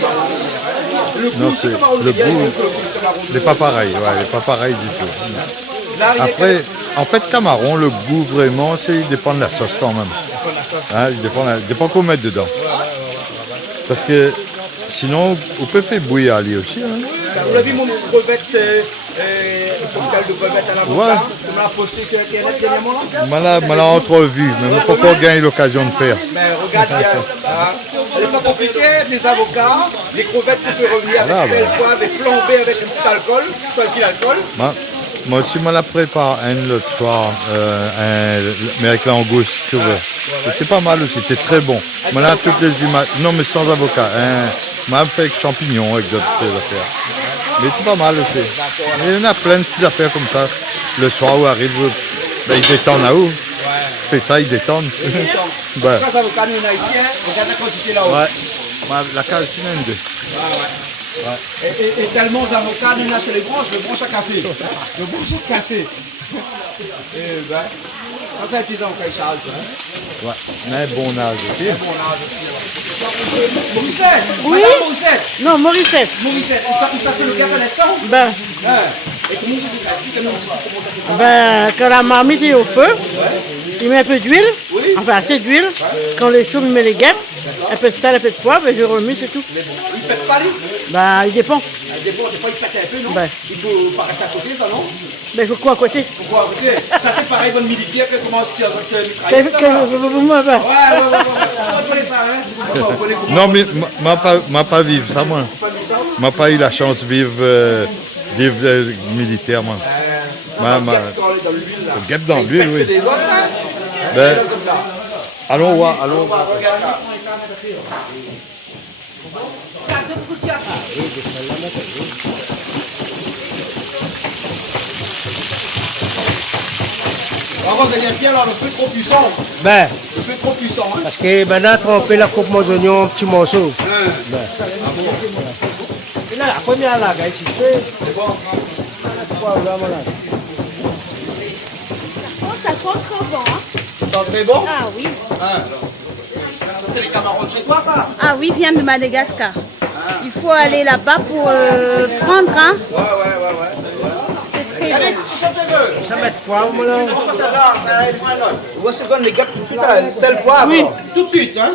Camaron de rivière. Le Non, goût, c'est camaron de le rivière, goût. le camaron de Il n'est pas pareil, ouais, il n'est pas pareil du tout. Là, il y a Après, en fait, camaron, le goût vraiment, il dépend de la sauce quand même. Hein, il dépend qu'on met dedans. Parce que sinon, on peut faire bouillir Ali aussi. Hein. Vous l'avez vu mon petit crevette, cocktail de crevette à l'avocat, Ouais. on l'a posté sur Internet dernièrement là. Je l'ai entrevu, mais je n'ai pas encore gagné l'occasion de faire. Mais regarde bien, hein. Elle n'est pas compliquée, des avocats, les crevettes qu'on peut revenir avec Ah, sel, bah. poivre et flamber avec un petit alcool, choisis l'alcool. Moi aussi, je la prépare l'autre soir, mais avec la langouste, tu vois. C'était pas mal aussi, c'était très bon. Voilà toutes les images, non mais sans avocat. Moi, fait avec champignons, avec d'autres affaires. Mais c'est pas mal aussi. Il y en a plein de petites affaires comme ça. Le soir où arrive, ben, ils détendent là-haut. Fait ça, ils détendent. Ben, Les avocats, nous, on a ici, hein, regarde la quantité là-haut. ouais. La calcine, il y en a deux. Ouais. Et tellement d'avocats, nous, on a sur les branches, le branche a cassé. Le branche a cassé. Et ben, ça, c'est un petit dans quel charge, hein. Ouais. Mais bon âge aussi. Bon âge aussi. Morissette. Oui. Madame Morissette. Non, Morissette. Morissette, où ça fait le gap à l'instant? Ben, Et comment ça fait ça? Expliquez-nous un petit peu comment ça fait ça. ben, quand la marmite est au feu, il met un peu d'huile, enfin assez d'huile. Quand les chauds, il met les guêpes, un peu de sel, un peu de poivre, et je remis, c'est tout. Il pète pas lui? Ben, il dépend. Des fois, il pète un peu, non? Ben. Il faut pas rester à côté, ça, non? Ben, il faut quoi à côté? Pourquoi à côté? Ça, c'est pareil, bonne militaire, que comment se tire avec Quel- mitraillette. quel- Ouais, on connaît ça, hein? On connaît comment. Non, mais m'a pas vivre ça, moi. M'a pas eu la chance de vivre militaire, moi. Le guêpe dans l'huile, oui. C'est des autres, ça? Ben, allons voir, allons voir. Par contre, c'est bien là, le feu trop puissant. Ben, Le feu trop puissant. Hein. parce que maintenant, tremper la coupe aux oignons en petits morceaux. Ben. Et là, la première là, ici, c'est bon. Ça sent très bon. Hein. Ça sent très bon? Ah oui. Ça, c'est les camarons de chez toi, ça? Ah oui, vient de Madagascar. Il faut aller là-bas pour prendre. Hein. Ouais. C'est très Allez, bon. tu sens tes vœux. Ça met quoi, moi là? Tu prends pas celle-là, ça aide moins l'autre. On assaisonne les gâteaux tout de suite, hein. Sel, poivre. Oui. Tout de suite, hein.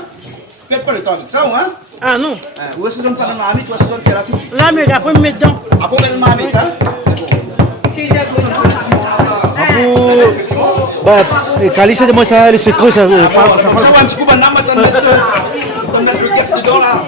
Perds pas le temps avec ça, hein. Ah non. Ou assaisonne pas dans la marmite, ou assaisonne qu'elle a tout de suite. Là, mais après, me mettre dedans. Après, on met dans la marmite, hein. Ben, les calices de moi, ça, les secrets, ça. Ça va un petit coup, maintenant, on met le gâteau dedans, là.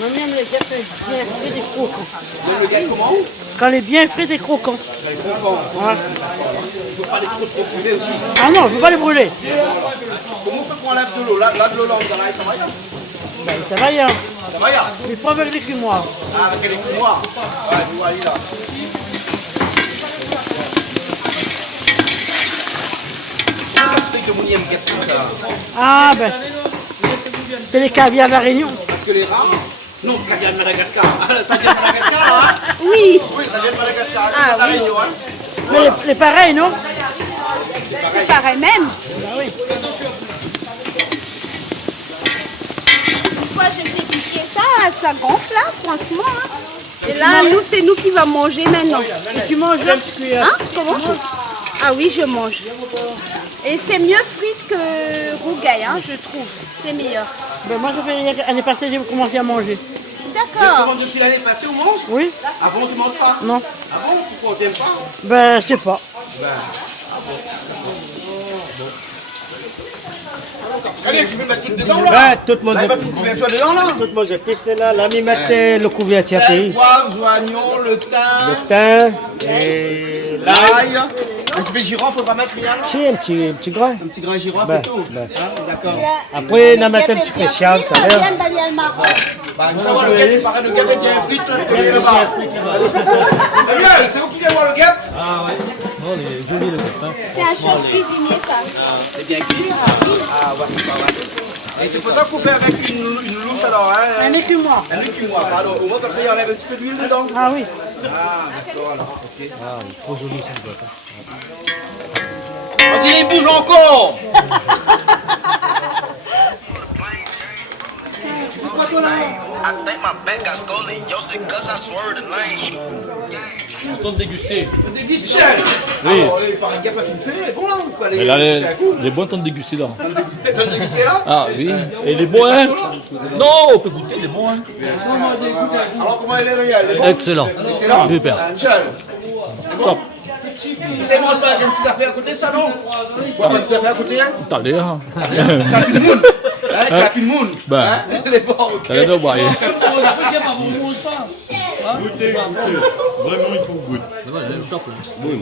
Mamie aime les gâteaux bien frits et croquants. Le gâteau comment? Quand elle est bien frite et croquant. Les croquants. Ouais. Il faut pas les trop brûler aussi. Ah non, je ne veux pas les brûler. Comment on fait pour enlever de l'eau? Là, de l'eau, là, on dirait, ça va bien. Ben, ça va bien. Ça va bien. Mais pas avec les fumoirs. Ah, avec les couloirs. Ouais, je vois, il est là. Comment ça se fait que mon aime gâteau, ça? Ah ben, c'est les caviars de la Réunion. Parce que les rats... Non, caviar de Madagascar. Ça vient de Madagascar, hein? Oui. Oui, ça vient de Madagascar. Ah, C'est de la oui. Réunion, hein? Mais les pareils, non? C'est pareil même. Ah oui. Une fois, je fais piquer ça gonfle là, franchement. Hein. Et là, nous, c'est nous qui va manger maintenant. Et tu manges là? Hein? Comment? Ah oui, je mange. Et c'est mieux frite que rougaille, hein, je trouve. C'est meilleur. Ben moi, ça fait l'année passée, j'ai commencé à manger. D'accord. Depuis l'année passée, on mange? Oui. Avant, tu ne manges pas? Non. Avant, pourquoi on t'aime pas? Ben, je sais pas. Allez, tu veux mettre tout dedans, là? Ben, tout le monde Là, il va mettre couverture dedans, là? Tout le monde est piste là. Là, ils mettent le couverture. Sel, poivre, oignon, le thym, Le thym et l'ail. Un petit peu de girofle, faut pas mettre rien, là? Si, un petit grain. Un petit grain de girofle Ben, et tout. ben. Hein, d'accord. Après, on a mis un petit spécial tout à l'heure. Bah, vous savez, le gap, il paraît le gap est bien frite, là, le gap est là-bas. Daniel, c'est vous qui viens voir le gap? Ah ouais. Non, il est joli le gap. C'est un chef cuisinier, ça. C'est bien cuit? Ah, ouais, c'est pas mal. Et c'est pour ça qu'il faut faire avec une louche, alors, hein? Un écumoire. Un écumoire, alors, au moins, comme ça, il enlève un petit peu d'huile dedans. Ah oui. Ah, d'accord, alors, ok. Ah, trop joli ça. On dirait, il bouge encore! Tu fais quoi, toi, là? On tente de déguster. Michel! Oui. Alors, par un gap à filmer, il est bon, là, ou quoi? Mais là, les bons, on tente de déguster là. T'as le dégusté, là? Ah oui. Et les bons, hein? Non, on peut goûter les bons, hein? Alors, comment il est, Réal? Il est bon? Excellent. Excellent. Super. Ah, Michel. Top. C'est moi, pas une petite affaire à côté, ça, non? Quoi, pas une petite affaire à côté, hein? T'as l'air. Hein? Capine Moon. Ben. Hein? Elle est bon, ok. T'as l'air de boire. Goûtez, vraiment, il faut goûter.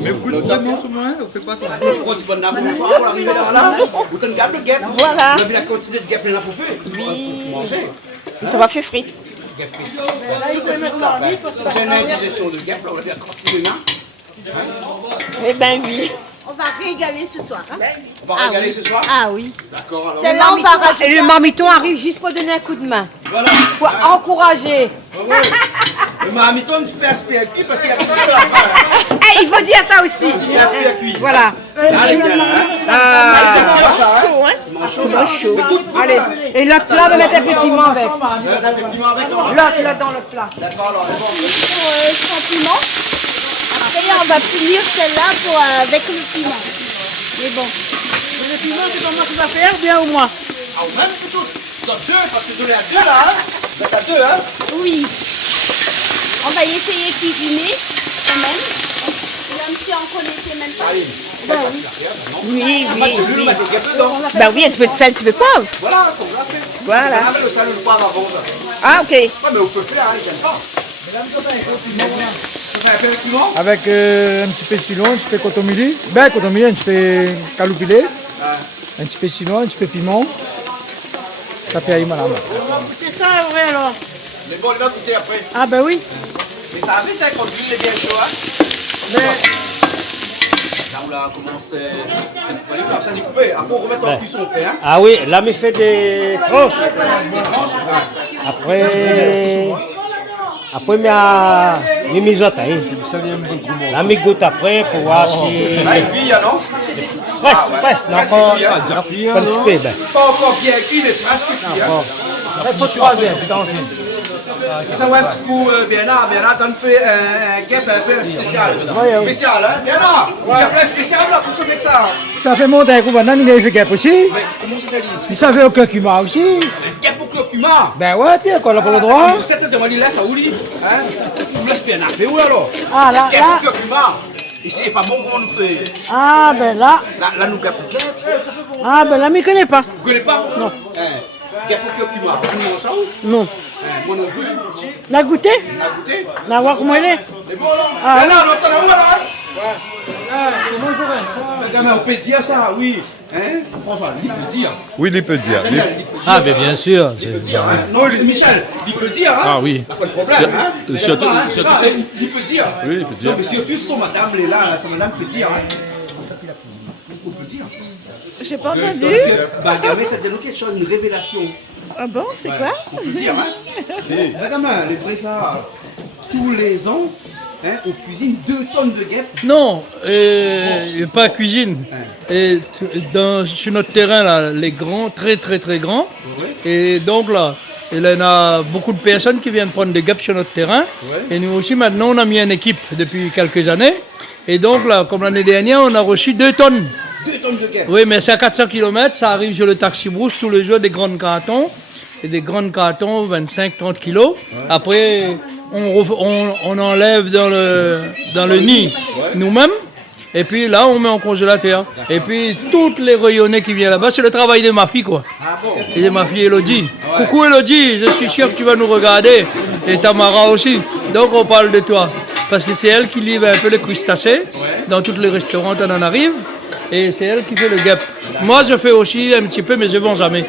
Mais goûte vraiment ce moment, on fait pas ça. Quand tu bonnes d'amour, on va arriver là, vous t'en gardez le gap. Voilà. Vous avez la quantité de gap là pour faire. Pour manger. Ça va faire frite. Là, il peut mettre marmite pour Ça fait une indigestion de gap, là, on va faire continuer là. Eh ben oui. On va régaler ce soir. Hein? On va régaler ce soir? Ah oui. D'accord, alors. Celle-là, on va rajouter. Et le marmiton arrive juste pour donner un coup de main. Voilà. Pour encourager. Le marmiton, tu peux aspirer à cuire parce qu'il y a pas de la fin. Eh, il faut dire ça aussi. Tu peux aspirer à cuire. Voilà. Allez, bien, hein? Chaud, hein? C'est chaud. Allez. Et le plat, va mettre un peu de piment avec. Un peu de piment avec toi? L'autre, là, dans le plat. D'accord, alors, bon. Sans piment. Après, on va punir celle-là avec le piment. Mais bon. Le piment, c'est pas moi qui va faire, bien ou moi? Ah, même c'est tout. Dans deux, parce que je l'ai à deux, là, hein? Vous êtes à deux, hein? Oui. On va essayer de cuisiner quand même. Là, comme si on connaissait même pas. Oui, oui, oui. Ben oui, un petit peu de sel, un petit peu de poivre. Voilà, comme on l'a fait. Voilà. On avait le sel et le poivre avant. Ah, ok. Ouais, mais on peut faire, hein, j'aime pas. Avec un petit peu de pilon, un petit peu de coton mili. Ben, coton mili, un petit peu caloupilé. Un petit peu chinois, un petit peu piment. Ça fait madame. C'est ça, ouais, alors. Les bons, il va goûter après. Ah, ben oui. Mais ça avait été conduit, les bien chaud, hein. Là, on a commencé. On va faire ça découper. Après, on remet en cuisson après, hein. Ah oui, là, me fait des tranches. Après, me misote, hein. Là, me goûte après pour voir si... Là, il cuit, non? Presque, encore un petit peu, ben. Pas encore bien cuit, mais presque cuit, hein. Il faut 3 heures, putain. Ça va un petit coup, bien là, t'en fais un guêpe un peu spécial. Spécial, hein? Bien là, un guêpe spécial là, pour sauver que ça. Ça fait monter un coup maintenant, il a fait guêpe aussi. Mais comment ça fait dit? Mais ça fait au curcuma aussi. Un guêpe au curcuma? Ben ouais, tiens, qu'on a pas le droit. C'est-à-dire, on laisse à Ouli. Hein? On laisse bien à faire où alors? Ah, là, guêpe là. au curcuma. Ici, c'est pas bon comment on nous fait. Ah, ben là. Là, nous guêpe au guêpe. Ah, ben là, je ne connais pas. Vous connaissez pas? Non. Guêpe au curcuma. Vous mangez ça ou? Non. Moi non plus. La goûter? La goûter? La voir comment elle est? C'est bon là? Ah, là, on entend la voix là, hein? Ouais. C'est bon, ça. Mais quand même, on peut dire ça, oui. Hein? François, il peut dire. Oui, il peut dire. Ah, mais bien sûr. Non, Michel, il peut dire, hein? Ah oui. Pas de problème, hein? Surtout, Il peut dire. Oui, il peut dire. Non, mais surtout son madame, elle est là, sa madame peut dire, hein? On peut dire. J'ai pas entendu. Parce que Bagamé, ça dit nous quelque chose, une révélation. Ah bon, c'est quoi? On peut dire, hein? Bagamé, les vrais ça, tous les ans, hein, on cuisine 2 tonnes de guêpes. Non, pas cuisine. Et sur notre terrain, là, les grands, très très très grands. Et donc là, il y en a beaucoup de personnes qui viennent prendre des guêpes sur notre terrain. Et nous aussi, maintenant, on a mis une équipe depuis quelques années. Et donc là, comme l'année dernière, on a reçu 2 tonnes. 2 tonnes de guêpes. Oui, mais c'est à 400 km, ça arrive sur le taxi brousse tous les jours, des grandes cartons. Et des grandes cartons, 25-30 kilos. Après, on enlève dans le nid nous-mêmes. Et puis là, on met en congélateur. Et puis, toutes les rayonnées qui viennent là-bas, c'est le travail de ma fille, quoi. Et de ma fille Elodie. Coucou Elodie, je suis sûr que tu vas nous regarder. Et Tamara aussi. Donc, on parle de toi. Parce que c'est elle qui livre un peu les crustacés. Dans tous les restaurants, on en arrive. Et c'est elle qui fait le guêpe. Moi, je fais aussi un petit peu, mais je ne vends jamais.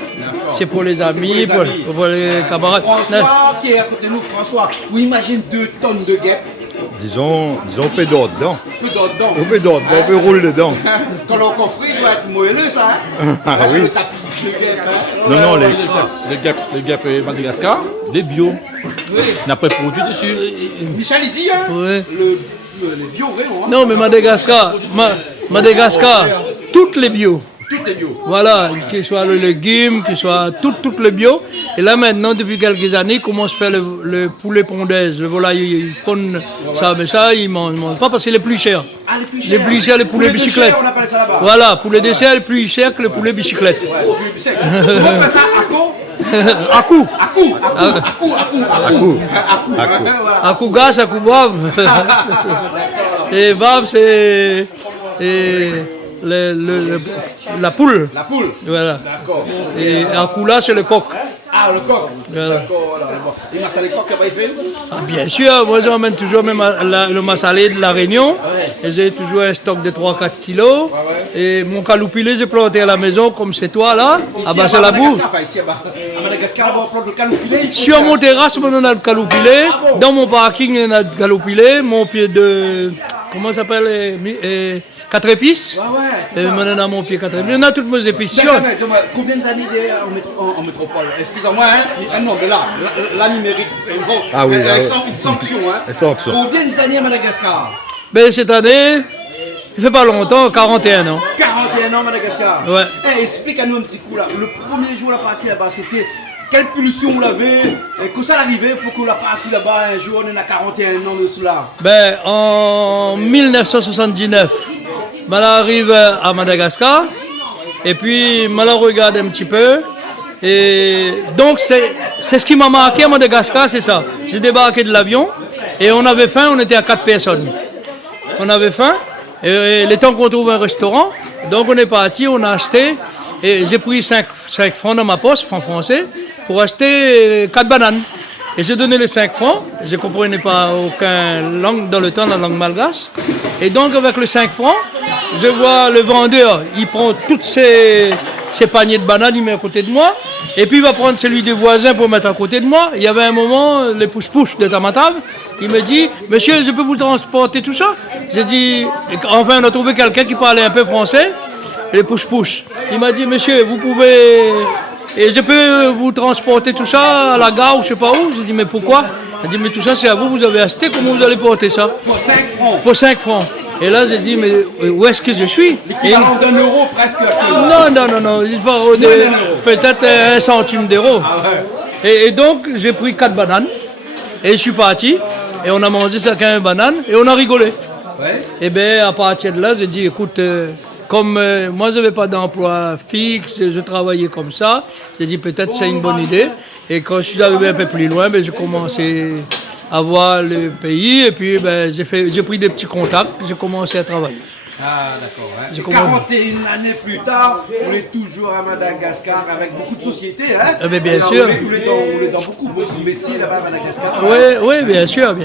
C'est pour les amis, pour les camarades. François, qui est à côté de nous, François, vous imaginez 2 tonnes de guêpes? Disons, on peut d'or dedans. On peut on peut rouler dedans. Quand le coffret doit être moelleux, ça, hein? Ah oui. Le tapis de guêpes, hein? Non, les guêpes Madagascar, les bio. On n'a pas de produits dessus. Michel, il dit, hein? Oui. Les bio, vraiment. Hein? Non, mais Madagascar, toutes les bio. Tout est bio. Voilà, que ce soit le légume, que ce soit tout le bio. Et là maintenant, depuis quelques années, ils commencent à faire le poulet pondaise, le volaille, ils pondent ça, mais ça, ils ne mangent pas parce qu'il est plus cher. Ah, les plus chers. Les plus chers, les poulets bicyclettes. On appelle ça là-bas. Voilà, poulet dessert, le plus cher que le poulet bicyclette. On appelle ça À coup. À À coup gaz, à coup bave. Et bave, c'est la poule. La poule. Voilà. D'accord. Et à coup là, c'est le coq. Ah, le coq. Voilà. D'accord. Et Massalé coq, là-bas, il fait? Ah, bien sûr, moi j'emmène toujours même le massalé de la Réunion. Et j'ai toujours un stock de 3-4 kilos. Et mon caloupilé, j'ai planté à la maison comme c'est toi là. Ah bah c'est la boue. Ici, à Madagascar, on plante le caloupilé. Sur mon terrasse, on a le caloupilé. Dans mon parking, on a le caloupilé. Mon pied de... Comment ça s'appelle 4 épices. Et maintenant, mon pied 4 épices. On a toutes mes épices. Combien d'années en métropole? Excusez-moi, hein? Non, mais là, il mérite une sanction. Hein? Combien d'années à Madagascar? Ben, cette année, il fait pas longtemps, 41 ans. 41 ans à Madagascar? Ouais. Explique-nous un petit coup là. Le premier jour, la partie là-bas, c'était. Quelle pulsion vous l'avez? Que ça arrivait pour que la partie là-bas, un jour, on est à 41 ans de cela? Ben, en 1979, je arrive à Madagascar. Et puis, je la regarde un petit peu. Et donc, c'est ce qui m'a marqué à Madagascar, c'est ça. J'ai débarqué de l'avion et on avait faim, on était à 4 personnes. On avait faim Et les temps qu'on trouve un restaurant, donc on est parti, on a acheté, et j'ai pris 5 francs dans ma poche, francs français, pour acheter 4 bananes. Et j'ai donné les 5 francs, je ne comprenais pas aucune langue dans le temps, la langue malgache. Et donc avec les 5 francs, je vois le vendeur, il prend toutes ces paniers de bananes, il met à côté de moi, et puis il va prendre celui du voisin pour mettre à côté de moi. Il y avait un moment, les push-push de ma table, il me dit, monsieur, je peux vous transporter tout ça? J'ai dit, enfin on a trouvé quelqu'un qui parlait un peu français, les push-push. Il m'a dit, monsieur, vous pouvez, et je peux vous transporter tout ça à la gare ou je sais pas où? J'ai dit, mais pourquoi? Il a dit, mais tout ça c'est à vous, vous avez acheté, comment vous allez porter ça? Pour 5 francs. Pour 5 francs. Et là, j'ai dit, mais où est-ce que je suis? L'équivalent d'un euro presque. Non. Peut-être 1 centime d'euro. Et donc, j'ai pris 4 bananes. Et je suis parti. Et on a mangé chacun une banane. Et on a rigolé. Ouais. Et bien, à partir de là, j'ai dit, écoute, comme moi, je n'avais pas d'emploi fixe, je travaillais comme ça. J'ai dit, peut-être c'est une bonne idée. Et quand je suis arrivé un peu plus loin, j'ai commencé à voir le pays. Et puis, j'ai pris des petits contacts. J'ai commencé à travailler. Ah, d'accord. Hein. 41 années plus tard, on est toujours à Madagascar avec beaucoup de sociétés. Hein. Mais bien sûr. On est dans beaucoup de métiers là-bas à Madagascar. Oui, bien sûr.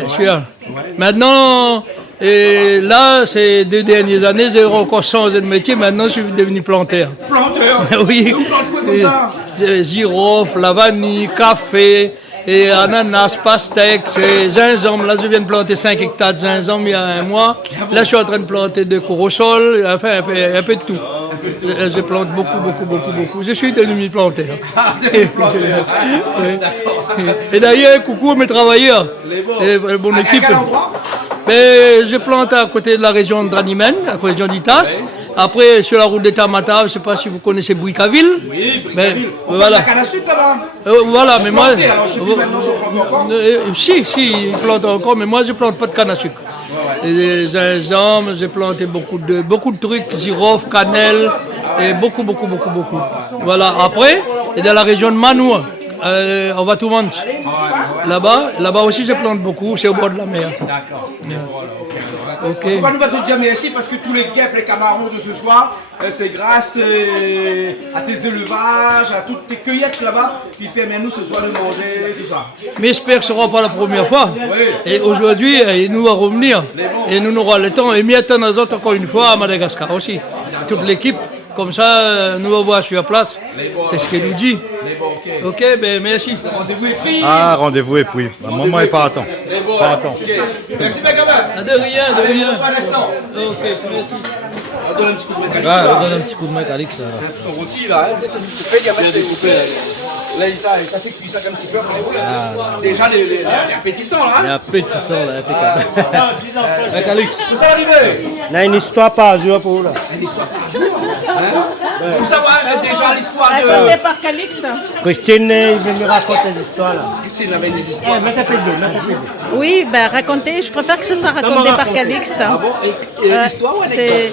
Maintenant, et là, ces 2 dernières années, j'ai encore changé de métier. Maintenant, je suis devenu planteur. Planteur? Oui. Donc, plante quoi comme ça? Girofle, la vanille, café, et ananas, pastèque, c'est gingembre. Là, je viens de planter 5 hectares de gingembre il y a un mois. Là, je suis en train de planter de corosol, enfin un peu de tout. Je plante beaucoup. Je suis devenu planteur. Et d'ailleurs, coucou à mes travailleurs. Et mon équipe. À quel endroit? Je plante à côté de la région de Dranimen, à la région d'Itas. Après, sur la route de Tamata, je ne sais pas si vous connaissez Bouikaville. Oui, Bouikaville. Mais, On voilà. plante la canne à sucre là-bas. Voilà, mais moi. Alors, je dis maintenant, je plante encore. Si, ils plantent encore, mais moi, je ne plante pas de canne à sucre. Et gingembre, j'ai planté beaucoup de trucs, girofle, cannelle, et beaucoup. Voilà, après, et dans la région de Manoua, on va tout vendre. Là-bas aussi, je plante beaucoup, c'est au bord de la mer. D'accord. Ok. Pourquoi nous va te dire merci? Parce que tous les guêpes, les camarons de ce soir, c'est grâce à tes élevages, à toutes tes cueillettes là-bas, qui permettent nous ce soir de manger, tout ça. Mais j'espère que ce ne sera pas la première fois. Oui. Et aujourd'hui, il nous va revenir. Et nous aurons le temps. Et m'y attendre nous autres encore une fois à Madagascar aussi. Toute l'équipe. Comme ça, nous allons voir sur la place. C'est ce qu'il nous dit. Ok, ben merci. Rendez-vous est pris. Ah, rendez-vous est pris. Maman est pas à temps. Pas à temps. Merci Benjamin. De rien. Un instant. Ok, merci. On donne un petit coup de maître. On donne un petit coup de maître à Alix. Son rôti là, hein. Coupé, il y a bien découpé. Là, ça fait cuire ça un petit peu. Déjà, les appétissants là. Il est appétissant là, impeccable. Avec Alix. Tout ça va arriver. On a une histoire par jour pour vous là. Une histoire par jour. Tout ça va déjà l'histoire Raconté de. par Calixte. Christine, il veut nous raconter des histoires là. Christine avait des histoires. Mets un peu d'eau. Oui, ben raconter, je préfère que ce soit raconté par Calixte. Ah bon? Et l'histoire ou anecdote?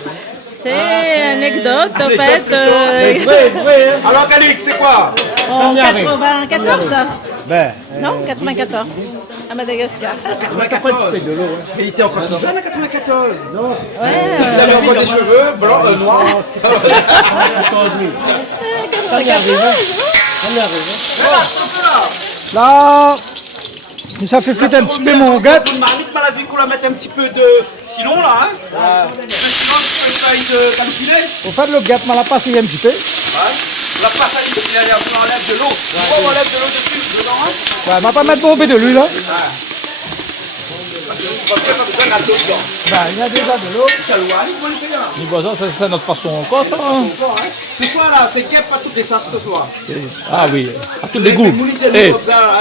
C'est anecdote en fait. Alors Calix, c'est quoi? En 94 Ben. Non, 94. À Madagascar. 94. Mais il était encore tout jeune à 94. Non. Ouais. Il avait encore des cheveux blancs, noirs. Là, ça fait fêter un petit peu mon gâte. Une marmite malavie qu'on la mette un petit peu de silon là, hein. Au fait, le gâte m'a la passé un petit peu. On la passe à l'huile, on enlève de l'eau. D'abord on enlève de l'eau dessus, dedans. Ouais, m'a pas mettre beaucoup de l'huile là. Il y a déjà de l'eau. C'est notre façon encore ça. Ce soir là, c'est guêpe à toutes les sauces ce soir. Ah oui, à tous les goûts.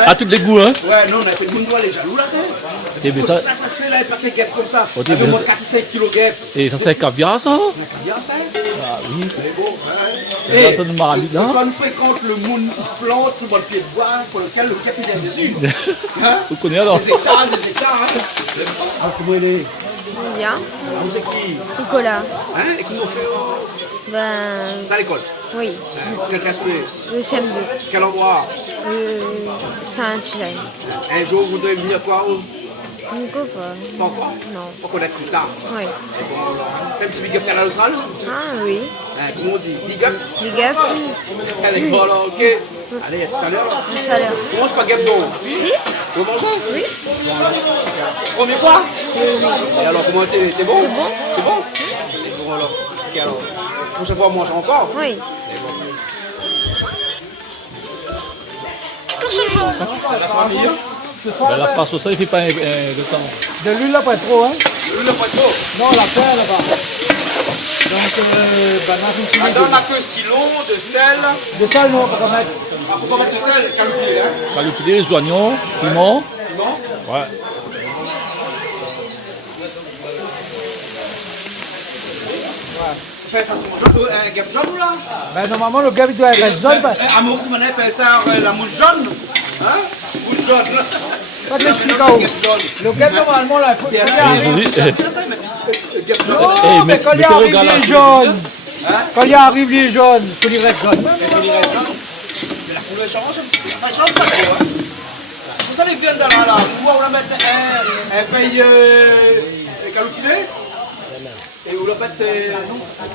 À tous les goûts hein. Ouais, non, on a fait le monde les jaloux là. Ça se fait là, il part des guêpes comme ça. Avec au moins 4 ou 5 kilos guêpes. Et ça c'est caviar ça. Caviar ça. Ah oui. Et ce soir nous fréquente le monde plante, le bon pied de bois pour lequel le guêpe est dessus. Vous connaissez alors. Des hectares, hein. Comment il est? Bien. Vous c'est qui? Nicolas. Hein? Et qu'ils ont fait Ben. à l'école? Oui. Quel classe tu es? Le CM2. Quel endroit? Saint-Eugène. Un jour vous devez venir toi où? Encore pas. Pas encore? Non. Faut connaître plus tard. Oui. Fais un petit big up Canal Austral? Ah oui. Comment on dit? Big up? Big up. Allez, voilà, ok. Allez, à tout à l'heure. À tout à l'heure. Tu manges pas gap d'eau? Si. Vous mangez? Oui. Première fois? Oui. Et alors, comment t'es bon? C'est bon? C'est bon? Et bon alors. Ok, alors. Prochaine fois, on mange encore? Oui. Ben, la passe au sol, il fait pas de temps. De l'huile là, pas trop, hein? De l'huile là, pas trop? Non, la pain là-bas. Donc, Attends, on n'a que silo, de sel. de sel, non, on peut pas mettre. Ah, faut pas mettre de sel, calculé, hein? Calculé, les oignons, piment. Piment? Ouais. Fais ça, un gap jaune ou là? Ben, normalement, le gars, il doit être jaune. À Maurice, on appelle ça la mouche jaune. Hein? Mouche jaune. Pas de l'expliquer où. Le gars, normalement, là, il faut bien arriver. Non, Eh, mais quand il arrive, il est jaune. Quand il arrive, il est jaune. Il faut lui rester jaune. Mais la couleur change un petit peu. Enfin, change pas trop, hein. Vous savez, viande là, on va mettre un feuille calculé. Et vous le mettez.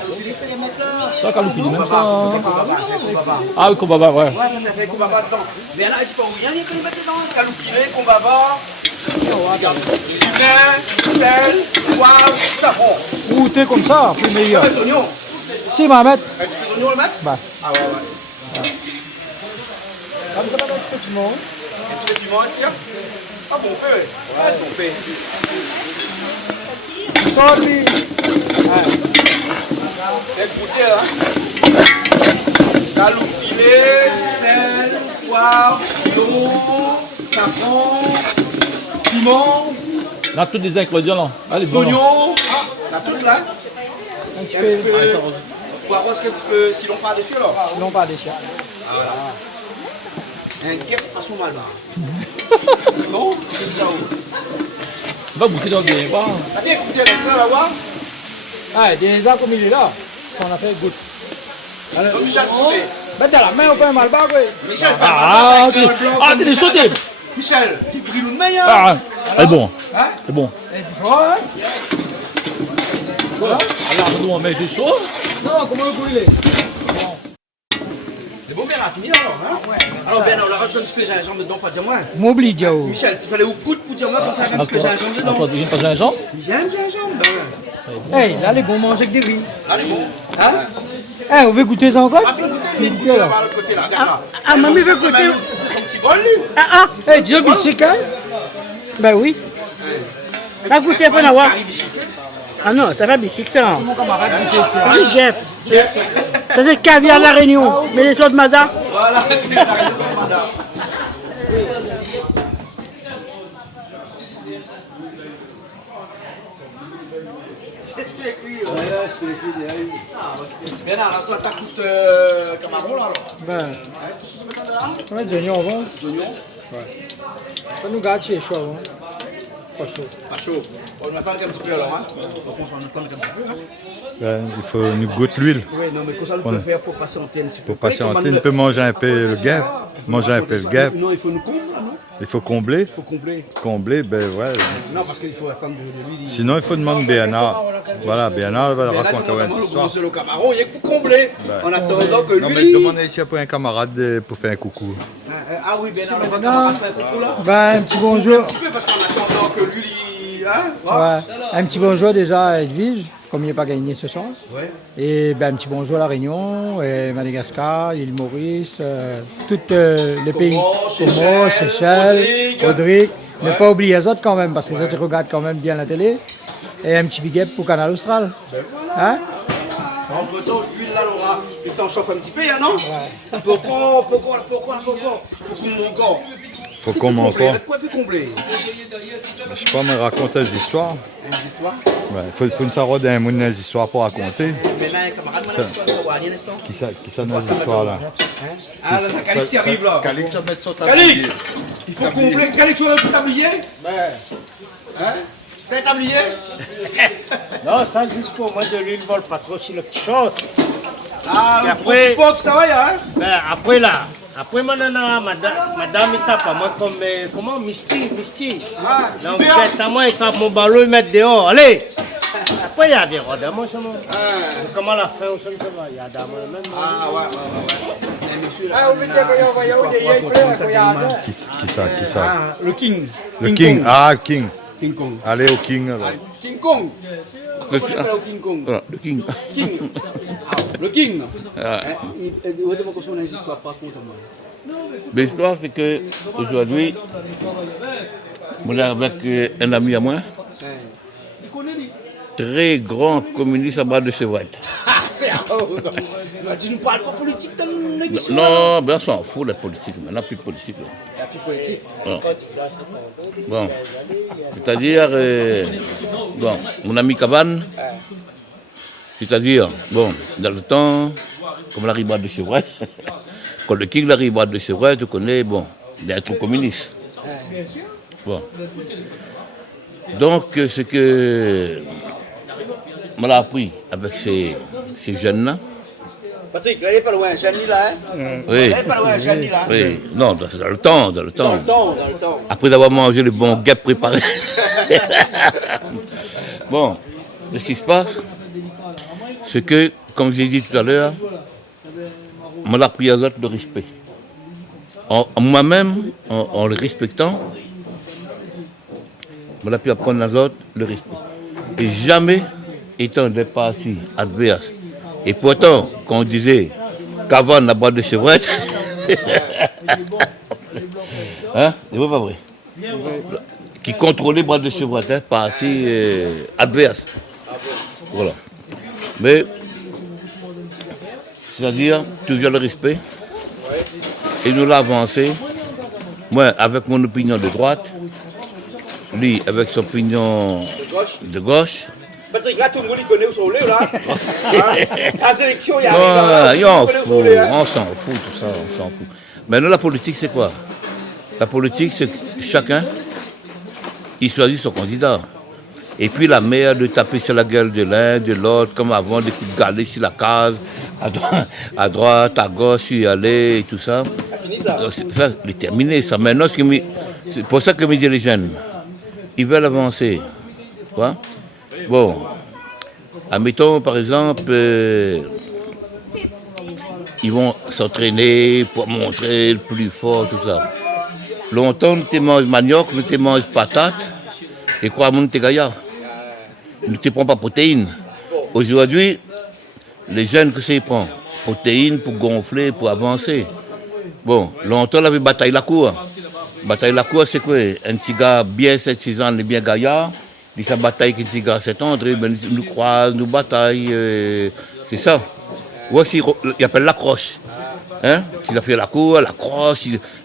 Calculé, ça y est, mettre là. Ça, calculé, même ça. Kombaba. Ah oui, Kombaba, ouais. Ouais, on a fait Kombaba dedans. Mais là, tu peux rien dire que vous mettez dedans. Calculé, Kombaba. Du vin, sel, poivre, savon. Goûter comme ça, c'est meilleur. Les oignons. Si, ma mettre. Un petit peu d'oignons, le mettre? Bah. Ah ouais. Comme ça, un petit peu de piment. Un petit peu de piment, est-ce qu'il y a? Ah bon, peu. Ouais, bon, peu. Sorry. Écoutez, hein. Galou filet, sel, poivre, sirop, safran, piment, Là, tous les ingrédients, là. Allez, bon. oignons. Ah, la toute là. Un petit peu. Poivre, est-ce qu'un petit peu silon par-dessus alors? Non, pas des chiens. Voilà. Un guêpe façon malin. Non? C'est ça où? Va goûter dans le bien, pas. T'as bien écouté, reste là, là-bas? Ah, déjà comme il est là, ça en a fait goût. Donc, Michel, goûtez. Ben, dans la main, on peut un malbag, oui. Michel, Ah, ok. Ah, t'es sauté. Michel, il brille une main, hein? Ah, c'est bon. Hein? C'est bon. C'est différent, hein? Alors, mais c'est chaud. Non, comment le goût il est? C'est bon, bien raffiné alors, hein? Ouais. Alors, Ben, on l'a rajouté un petit peu de gingembre dedans, pas dire moins. M'oublie, Diao. Michel, il fallait au coude pour dire moi, comme ça, un petit peu de gingembre dedans. Encore, tu viens pas gingembre? Viens, gingembre, ben ouais. Hey, là, les bons manger avec des riz. Allez, bon. Hein? Hey, on veut goûter ça encore? Ah, faut goûter, mais goûter là-bas, le côté là, regarde là. Ah, mamie veut goûter. C'est son petit bol, lui. Hey, Dieu, bicycle, hein? Ben oui. T'as goûté un peu d'avoir? Ah non, t'as pas bicycle, ça. C'est mon camarade goûté. C'est guêpe. Ça, c'est le caviar de la Réunion. Mais les sauces de Mazda? Voilà, c'est la Réunion de Mada. Bien, alors, ça t'as coûté Camaron, là, alors. Ben. On met des oignons avant. Des oignons? Ouais. Ça nous gâte, c'est chaud avant. Pas chaud. Pas chaud. On va attendre un petit peu, alors, hein. Au fond, on va attendre un petit peu, hein. Ben, il faut nous goûter l'huile. Oui, non, mais comment ça, on peut faire pour patienter un petit peu? Pour patienter, on peut manger un peu le guêpe. Manger un peu le guêpe. Non, il faut nous combler, non? Il faut combler. Il faut combler. Combler, ben ouais. Non, parce qu'il faut attendre de l'huile. Sinon, il faut demander Béana. Voilà, Béana va raconter une histoire. Le Camaron, il y a que pour combler. En attendant que Non, mais l'huile. demandez ici pour un camarade pour faire un coucou. Ah oui, ben on va faire un coucou là. Ben, un petit bonjour. Un petit peu parce qu'en attendant que l'huile. Hein? Ouais. Un petit bonjour déjà à Edwige, comme il n'est pas gagné ce soir. Ouais. Et ben, un petit bonjour à La Réunion, et Madagascar, l'île Maurice, tous les pays. Comores, Seychelles, Rodrigue. Mais pas oublier les autres quand même, parce que les autres regardent quand même bien la télé. Et un petit big up pour Canal Austral. Hein? Entre temps, l'huile là, Laura, il t'en chauffe un petit peu, hein, non? Ouais. Pourquoi? Faut qu'on m'en encore. Quoi plus combler? Je sais pas, me raconter des histoires. Des histoires? Ouais, faut nous savoir des histoires pour raconter. Mais là, un camarade, moi, l'histoire, ça va aller un instant. Qui ça nos histoires là? Ah, là, Calix y arrive là. Calix, ça met sur tablier. Calix! Il faut combler. Calix, tu as un tablier? Hein? C'est un tablier? Non, ça juste pour moi de l'huile vole pas trop si le petit chose. Ah, après, le petit ça va, hein? ben, après là, Après, maintenant, madame, il tape à moi comme, comment, Misty. Ah, donc, à moi, il tape mon ballon, il met dehors, allez. Après, il y a des rods, moi, ça va. Comment la fin, ça va, il y a des rods, même. Ah, ouais. Qui ça? Ah, le King. Le King. King. King Kong. Allez au King alors. King Kong. Comment on appelle au King Kong? Le King. King. Ah, le King. Ah. Vous avez comment on a une histoire, par contre, moi. L'histoire, c'est que aujourd'hui, on est avec un ami à moi, très grand communiste à bas de Chevrette. Ah, c'est tu ne parles pas politique dans l'émission? Non, ben on s'en fout de la politique, maintenant plus de politique. Il n'y a plus de politique. Non. Bon, c'est-à-dire, bon, mon ami Cabane, c'est-à-dire, bon, dans le temps, comme la ribade de Chevrette, quand le King, la ribade de Chevrette, tu connais, bon, il est un truc communiste. Bon. Donc, ce que on l'a appris avec ces jeunes-là. Patrick, là, il n'est pas loin, Jeannie là, hein? Oui. Là, il n'est pas loin, Jeannie là. Oui, non, dans le temps. Dans le temps. Après d'avoir mangé le bon guêpe préparé. Bon, ce qui se passe, c'est que, comme je l'ai dit tout à l'heure, on a appris à l'autre le respect. Moi-même, en le respectant, on a pu apprendre à l'autre le respect. Et jamais étant des partis adverses. Et pourtant, quand on disait qu'avant la boîte de chevrette, hein, c'est pas vrai. Qui contrôlait boîte de chevrette, hein, parti adverse. Voilà. Mais, c'est-à-dire, toujours le respect. Et nous l'avons avancé. Moi, avec mon opinion de droite, lui, avec son opinion de gauche. Patrick, là, tout le monde connaît où sont les là. La sélection, il y a on s'en fout, tout ça, on s'en fout. Maintenant, la politique, c'est quoi? La politique, c'est que chacun, il choisit son candidat. Et puis, la meilleure de taper sur la gueule de l'un, de l'autre, comme avant, des coups de galet sur la case, à droite, à gauche, y aller, et tout ça. Ça, c'est terminé, ça. Maintenant, c'est pour ça que me disent les jeunes. Ils veulent avancer. Quoi? Bon, admettons par exemple, ils vont s'entraîner pour montrer le plus fort, tout ça. Longtemps, tu manges manioc, tu manges patate, et crois-moi, tu es gaillard. Ne te prends pas protéines. Aujourd'hui, les jeunes, que c'est, ils prennent protéines pour gonfler, pour avancer. Bon, longtemps, on avait bataille la cour. Bataille la cour, c'est quoi? Un petit gars bien 7-6 ans, bien gaillard. Il s'est bataille avec un petit gars 7 ans, nous croise, nous bataille. C'est ça. Ou aussi, il appelle l'accroche. Hein? Ils ont fait la cour, l'accroche,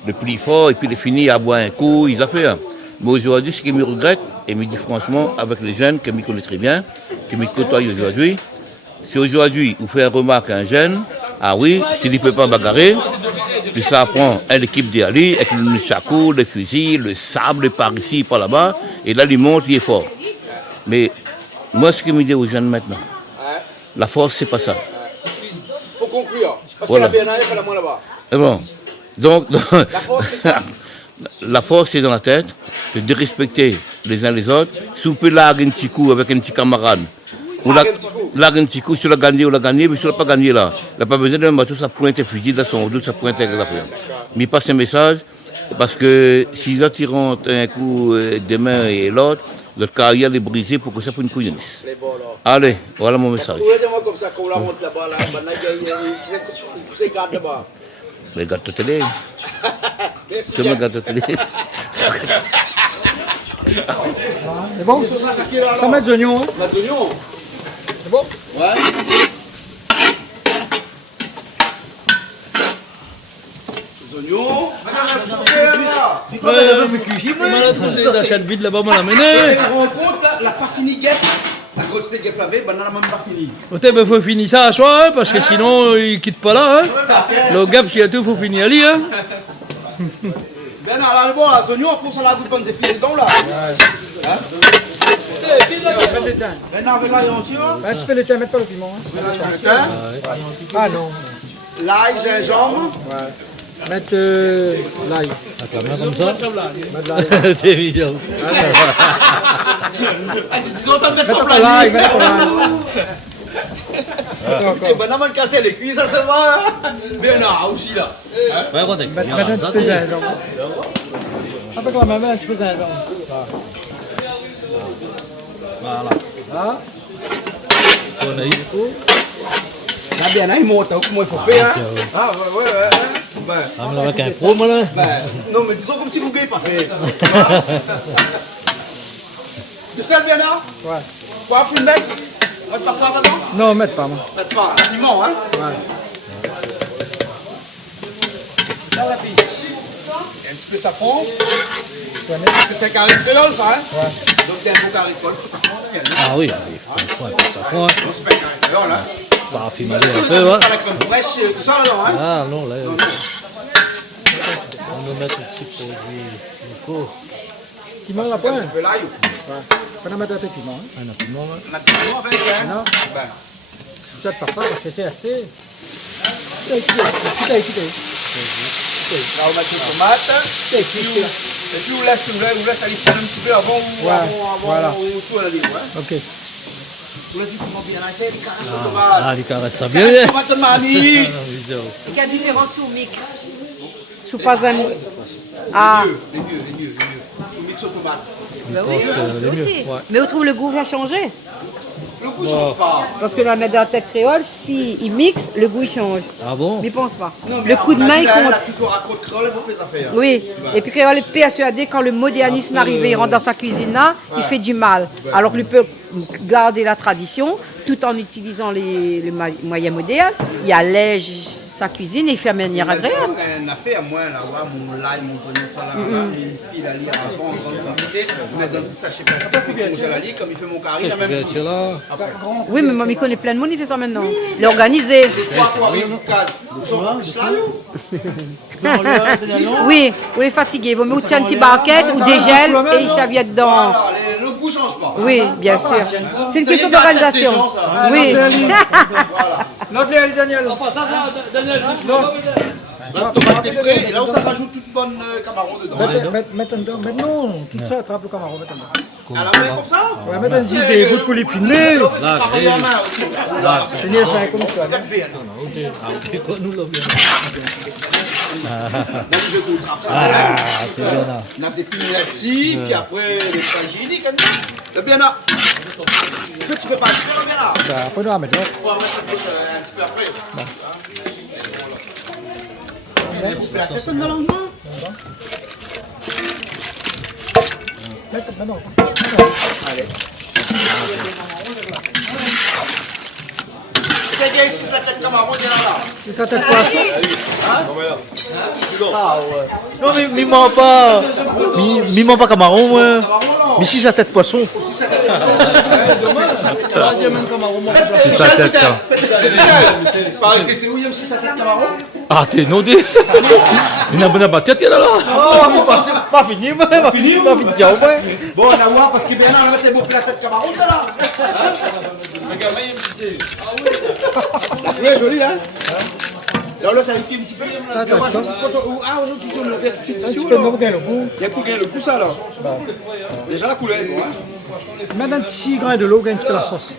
le plus fort, et puis il est fini à boire un coup, ils ont fait. Hein. Mais aujourd'hui, ce qui me regrette, et me dit franchement, avec les jeunes, qui me connaissent très bien, qui me côtoient aujourd'hui, si aujourd'hui, vous faites une remarque à un jeune, ah oui, s'il ne peut pas bagarrer, puis ça prend une équipe d'Ali, avec le chakou, le fusil, le sable, par ici, par là-bas, et là, il monte, il est fort. Mais moi, ce que me dit aux jeunes maintenant, la force, c'est pas ça. Pour conclure, parce Voilà. que la BNA, elle est moins là-bas. Et bon, donc, La force, c'est quoi? la force, c'est dans la tête, c'est de respecter les uns les autres. Si vous pouvez larguer un petit coup avec un petit camarade, ou larguer un petit coup, si on l'a gagné, mais si on l'a pas gagné là, il n'a pas besoin de mettre ça pointe un fusil dans son dos, ça pointe avec la affaire. Mais il passe un message, parce que s'ils attirent un coup de main et l'autre, notre carrière est brisée pour que ça puisse une couillonnisse. Allez, voilà mon message. Vous voulez moi comme ça, quand on la monte là-bas, là, maintenant, il y a ces cartes là-bas. Mais gâteau télé. Merci C'est bien. mon gâteau télé. C'est bon? Ça met des oignons, hein? Des oignons. C'est bon? Ouais. Les oignons. Dans cette vide là-bas, on l'a Et mené. on rencontre là, la pas fini guêpe. La grosse guêpe lavée, ben, on n'a même pas fini. Il faut finir ça à soi, hein, parce que sinon, il ne quitte pas là. Hein. Le gap, s'il y a tout, il faut finir à lui. Hein. Ben non, là, bon, les oignons, pour ça, la goutte de pieds dedans, là. Hein? Ben non, avec là, on tire. Un petit peu de thym, mets pas le piment. Hein. Le thym. Ah non. L'ail, gingembre. Mettre l'ail. Attends, comme ça. Mettre l'ail. C'est évident. Disons, t'as mettre son l'ail, mettre l'ail. Écoutez, ben, on va casser les cuisses, ça se va. Bien là, aussi là. Mettre un petit peu de gingembre. Avec la main, un petit peu de gingembre. Voilà. Là. On a eu. Ça bien, hein, il monte, comment il faut faire. Ah, ouais. Ben, ah, mais avec un pro, moi là. Non, mais disons comme si vous ne gagnez pas fait. Tu sais bien là? Ouais. Quoi, full mec? Mettre pas poivre dedans? Non, mettre pas, moi. Mettre pas, un piment, hein? Ouais. Là, la fille. Un petit peu safran. Parce que c'est un carré de créole, ça, hein? Ouais. Donc, c'est un beau carré de créole, safran. Ah oui, il faut un peu de safran. Non, c'est pas un carré de créole, hein? Bah, affimer un peu, ouais. Pas la crème fraîche, tout ça là-dedans, hein? Ah non, là. On va mettre un petit produit locaux. Piment la pointe. Un petit peu l'ail. Ouais. On va mettre un peu de piment. Un piment, ouais. Un piment avec, hein? Non. Ben. Peut-être par ça, parce que c'est resté. Écoutez. Là, on met les tomates. Et puis, on laisse aller faire un petit peu avant tout à la livre, hein? Ok. Ah, les caresses, ça bien. Tomate manie. Il y a différents sous-mix. Sous pas un. Ah. Les mieux. Sous-mix aux tomates. Ben oui, mieux, aussi. ouais. Mais on trouve le goût va changer. Le goût change pas. Parce que la mettre dans la tête créole, s'il mixe, le goût il change. Ah bon? Mais pense pas. Le coup de main il Elle a compte. toujours à côté créole, elle vous fait ça faire. Oui. Et puis créole est persuadé quand le modernisme arrive, il rentre dans sa cuisine là, il fait du mal. Alors qu'il peut garder la tradition tout en utilisant les moyens modernes. Il allège sa cuisine et il fait de manière agréable. On a fait à moi là, mon l'ail, mon oignon, ça là, une pile à lire avant, en grande quantité. On met dans un petit sachet plastique, on congèle à lire, comme il fait mon carré, la même chose. Oui, mais moi, il connaît plein de monde, il fait ça maintenant. L'organiser. Oui, ou les fatigués. Vous mettez un petit barquette ou des gels et ils chavient dedans. Le goût change pas. Oui, bien sûr. C'est une question d'organisation. Oui. Notre Daniel. Daniel. La tomate est prête et là on ça rajoute toute bonne camarón dedans. Mettre dedans. Mais non, tout ça, attrape le camarón, mettre dedans. À la main comme ça? On va mettre un 10 des bouts pour les filmer. Là, Tenez ça comme ça. Nous l'avons bien. Ah, c'est bien là. Là c'est pignetti, puis après les fragiliques. Le bien là. En fait, tu peux pas le bien là. Après, on va mettre là. On va mettre un petit peu après. La tête dans la main. Maintenant. Allez. C'est bien ici, la tête camarón, bien là. C'est la tête poisson. Ah ouais. Non mais miment pas camarón moi. Mais si sa tête poisson. C'est sa tête. Pareil que c'est William, si sa tête camarón. Ah, t'es nodé. Il a bonne tête là. Oh, mais pas fini, moi. Pas fini, ciao, moi. Bon, on a voir parce que bien là, on va mettre bon la tête camarón là. Oui, joli, hein? Là, ça a été un petit peu. Aujourd'hui, on a tout de suite. Il y a pour gagner le goût, ça, là. Déjà, la couleur, hein? Mettre un petit grain de l'eau, un petit peu la sauce.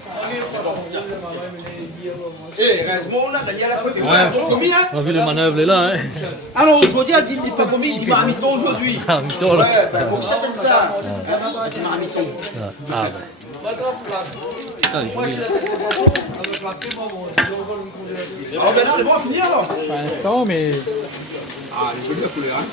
Eh, heureusement, là, Daniel à côté. Ouais, commis, hein? On a vu les manœuvres là. Hein. Alors, aujourd'hui, elle dit pas commis, il dit marmiton aujourd'hui. Marmiton, là. Ouais, ben, pour certaines ça. Elle dit marmiton. Ah, ben. Alors, ben là, on va finir, alors. Pas un instant, mais. Ah, les jolies couleurs, hein?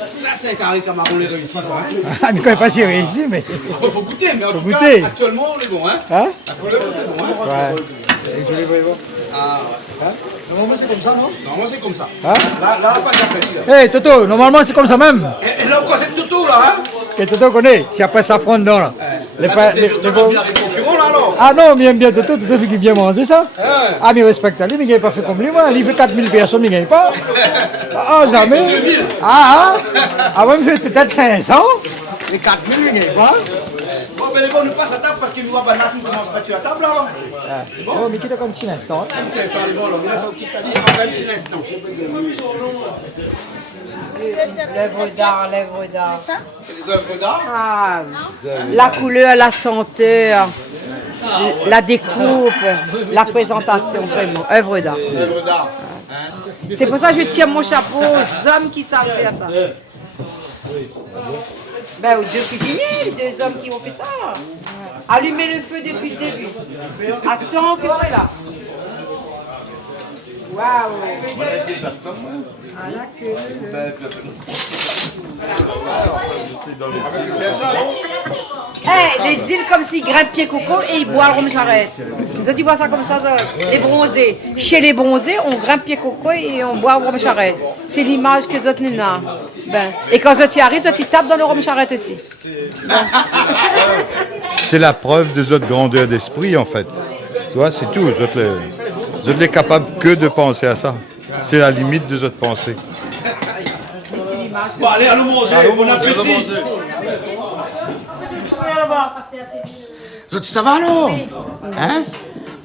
Ça, c'est un carré camarón, les réussis, ça, hein? Ah, mais quand même pas si réussi, mais. Il faut goûter, mais en tout cas, actuellement, on est bon, hein? Hein? La couleur, on est bon, hein? Ouais. Je les vois. Ah, ouais. Normalement, c'est comme ça, non? Normalement, c'est comme ça. Hein? Là, pas de là. Hey, Toto, normalement, c'est comme ça même. Et là, on c'est Toto, là, hein? Que Toto connaît, si après ça fronde dedans, là. Les concurrents, là, alors? Ah non, mais bien Toto, Toto fait qu'il vient manger ça. Ah, mais il respecte lui, mais il n'a pas fait comme lui, moi. Il fait 4000 personnes, il ne gagne pas. Ah, jamais. Ah, ouais, il fait peut-être 500. Et 4000, il ne gagne pas. Bon, ben les bons, nous passe à table parce que nous avons un affaire qui commence pas à table alors. Oh, mais quitte comme petit instant. Un petit instant, les bons, on va s'occuper un petit instant. L'œuvre d'art, l'œuvre d'art. C'est les œuvres d'art. Ah, la couleur, la senteur, la découpe, la présentation, vraiment, œuvre d'art. Œuvre d'art. C'est pour ça que je tire mon chapeau aux hommes qui savent faire ça. Ben oui, 2 cuisiniers, 2 hommes qui ont fait ça. Allumer le feu depuis le début. Attends que c'est là. Waouh. Les îles comme s'ils grimpent pied coco et ils boivent le rhum charrette. Vous autres, ils voient ça comme ça, les bronzés. Chez les bronzés, on grimpe pied coco et on boit le rhum charrette. C'est l'image que vous autres n'en avez. Ben. Et quand vous autres y arrivent, vous autres, ils tapent dans le rhum charrette aussi. C'est la preuve de votre grandeur d'esprit, en fait. Tu vois, c'est tout. Vous êtes capable que de penser à ça. C'est la limite de votre pensée. Bon, allez, allons manger. Bon appétit. Ça va alors? Hein?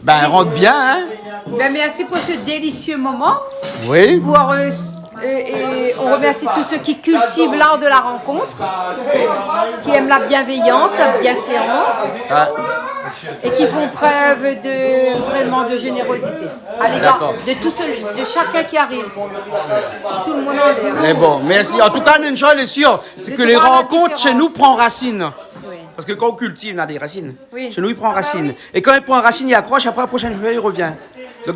Ben, rentre bien, hein? Ben, merci pour ce délicieux moment. Oui. Et on remercie tous ceux qui cultivent l'art de la rencontre, qui aiment la bienveillance, la bienséance, et qui font preuve vraiment de générosité à l'égard de tout celui, de chacun qui arrive. Tout le monde en l'air. Mais bon, merci. En tout cas, une chose est sûre, c'est que les rencontres chez nous prennent racine. Parce que quand on cultive, on a des racines. Oui. Chez nous, il prend racine. Et quand il prend racine, il accroche, après la prochaine fois, il revient.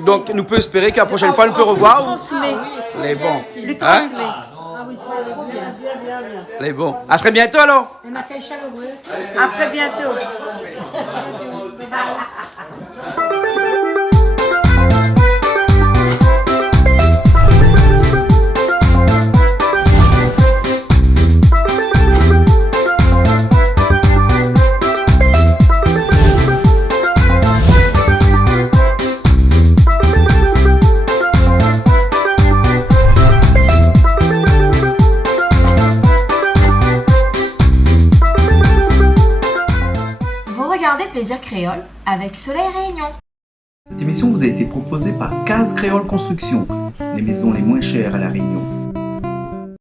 Donc nous peut espérer qu'à la prochaine fois, nous peut revoir. Transmet. Les bons. Le transmet. Ah oui, c'était trop bien. Les bons. À très bientôt alors. Un accueil chaleureux. À très bientôt. Plaisir créole avec Soleil Réunion. Cette émission vous a été proposée par Case Créole Construction, les maisons les moins chères à La Réunion.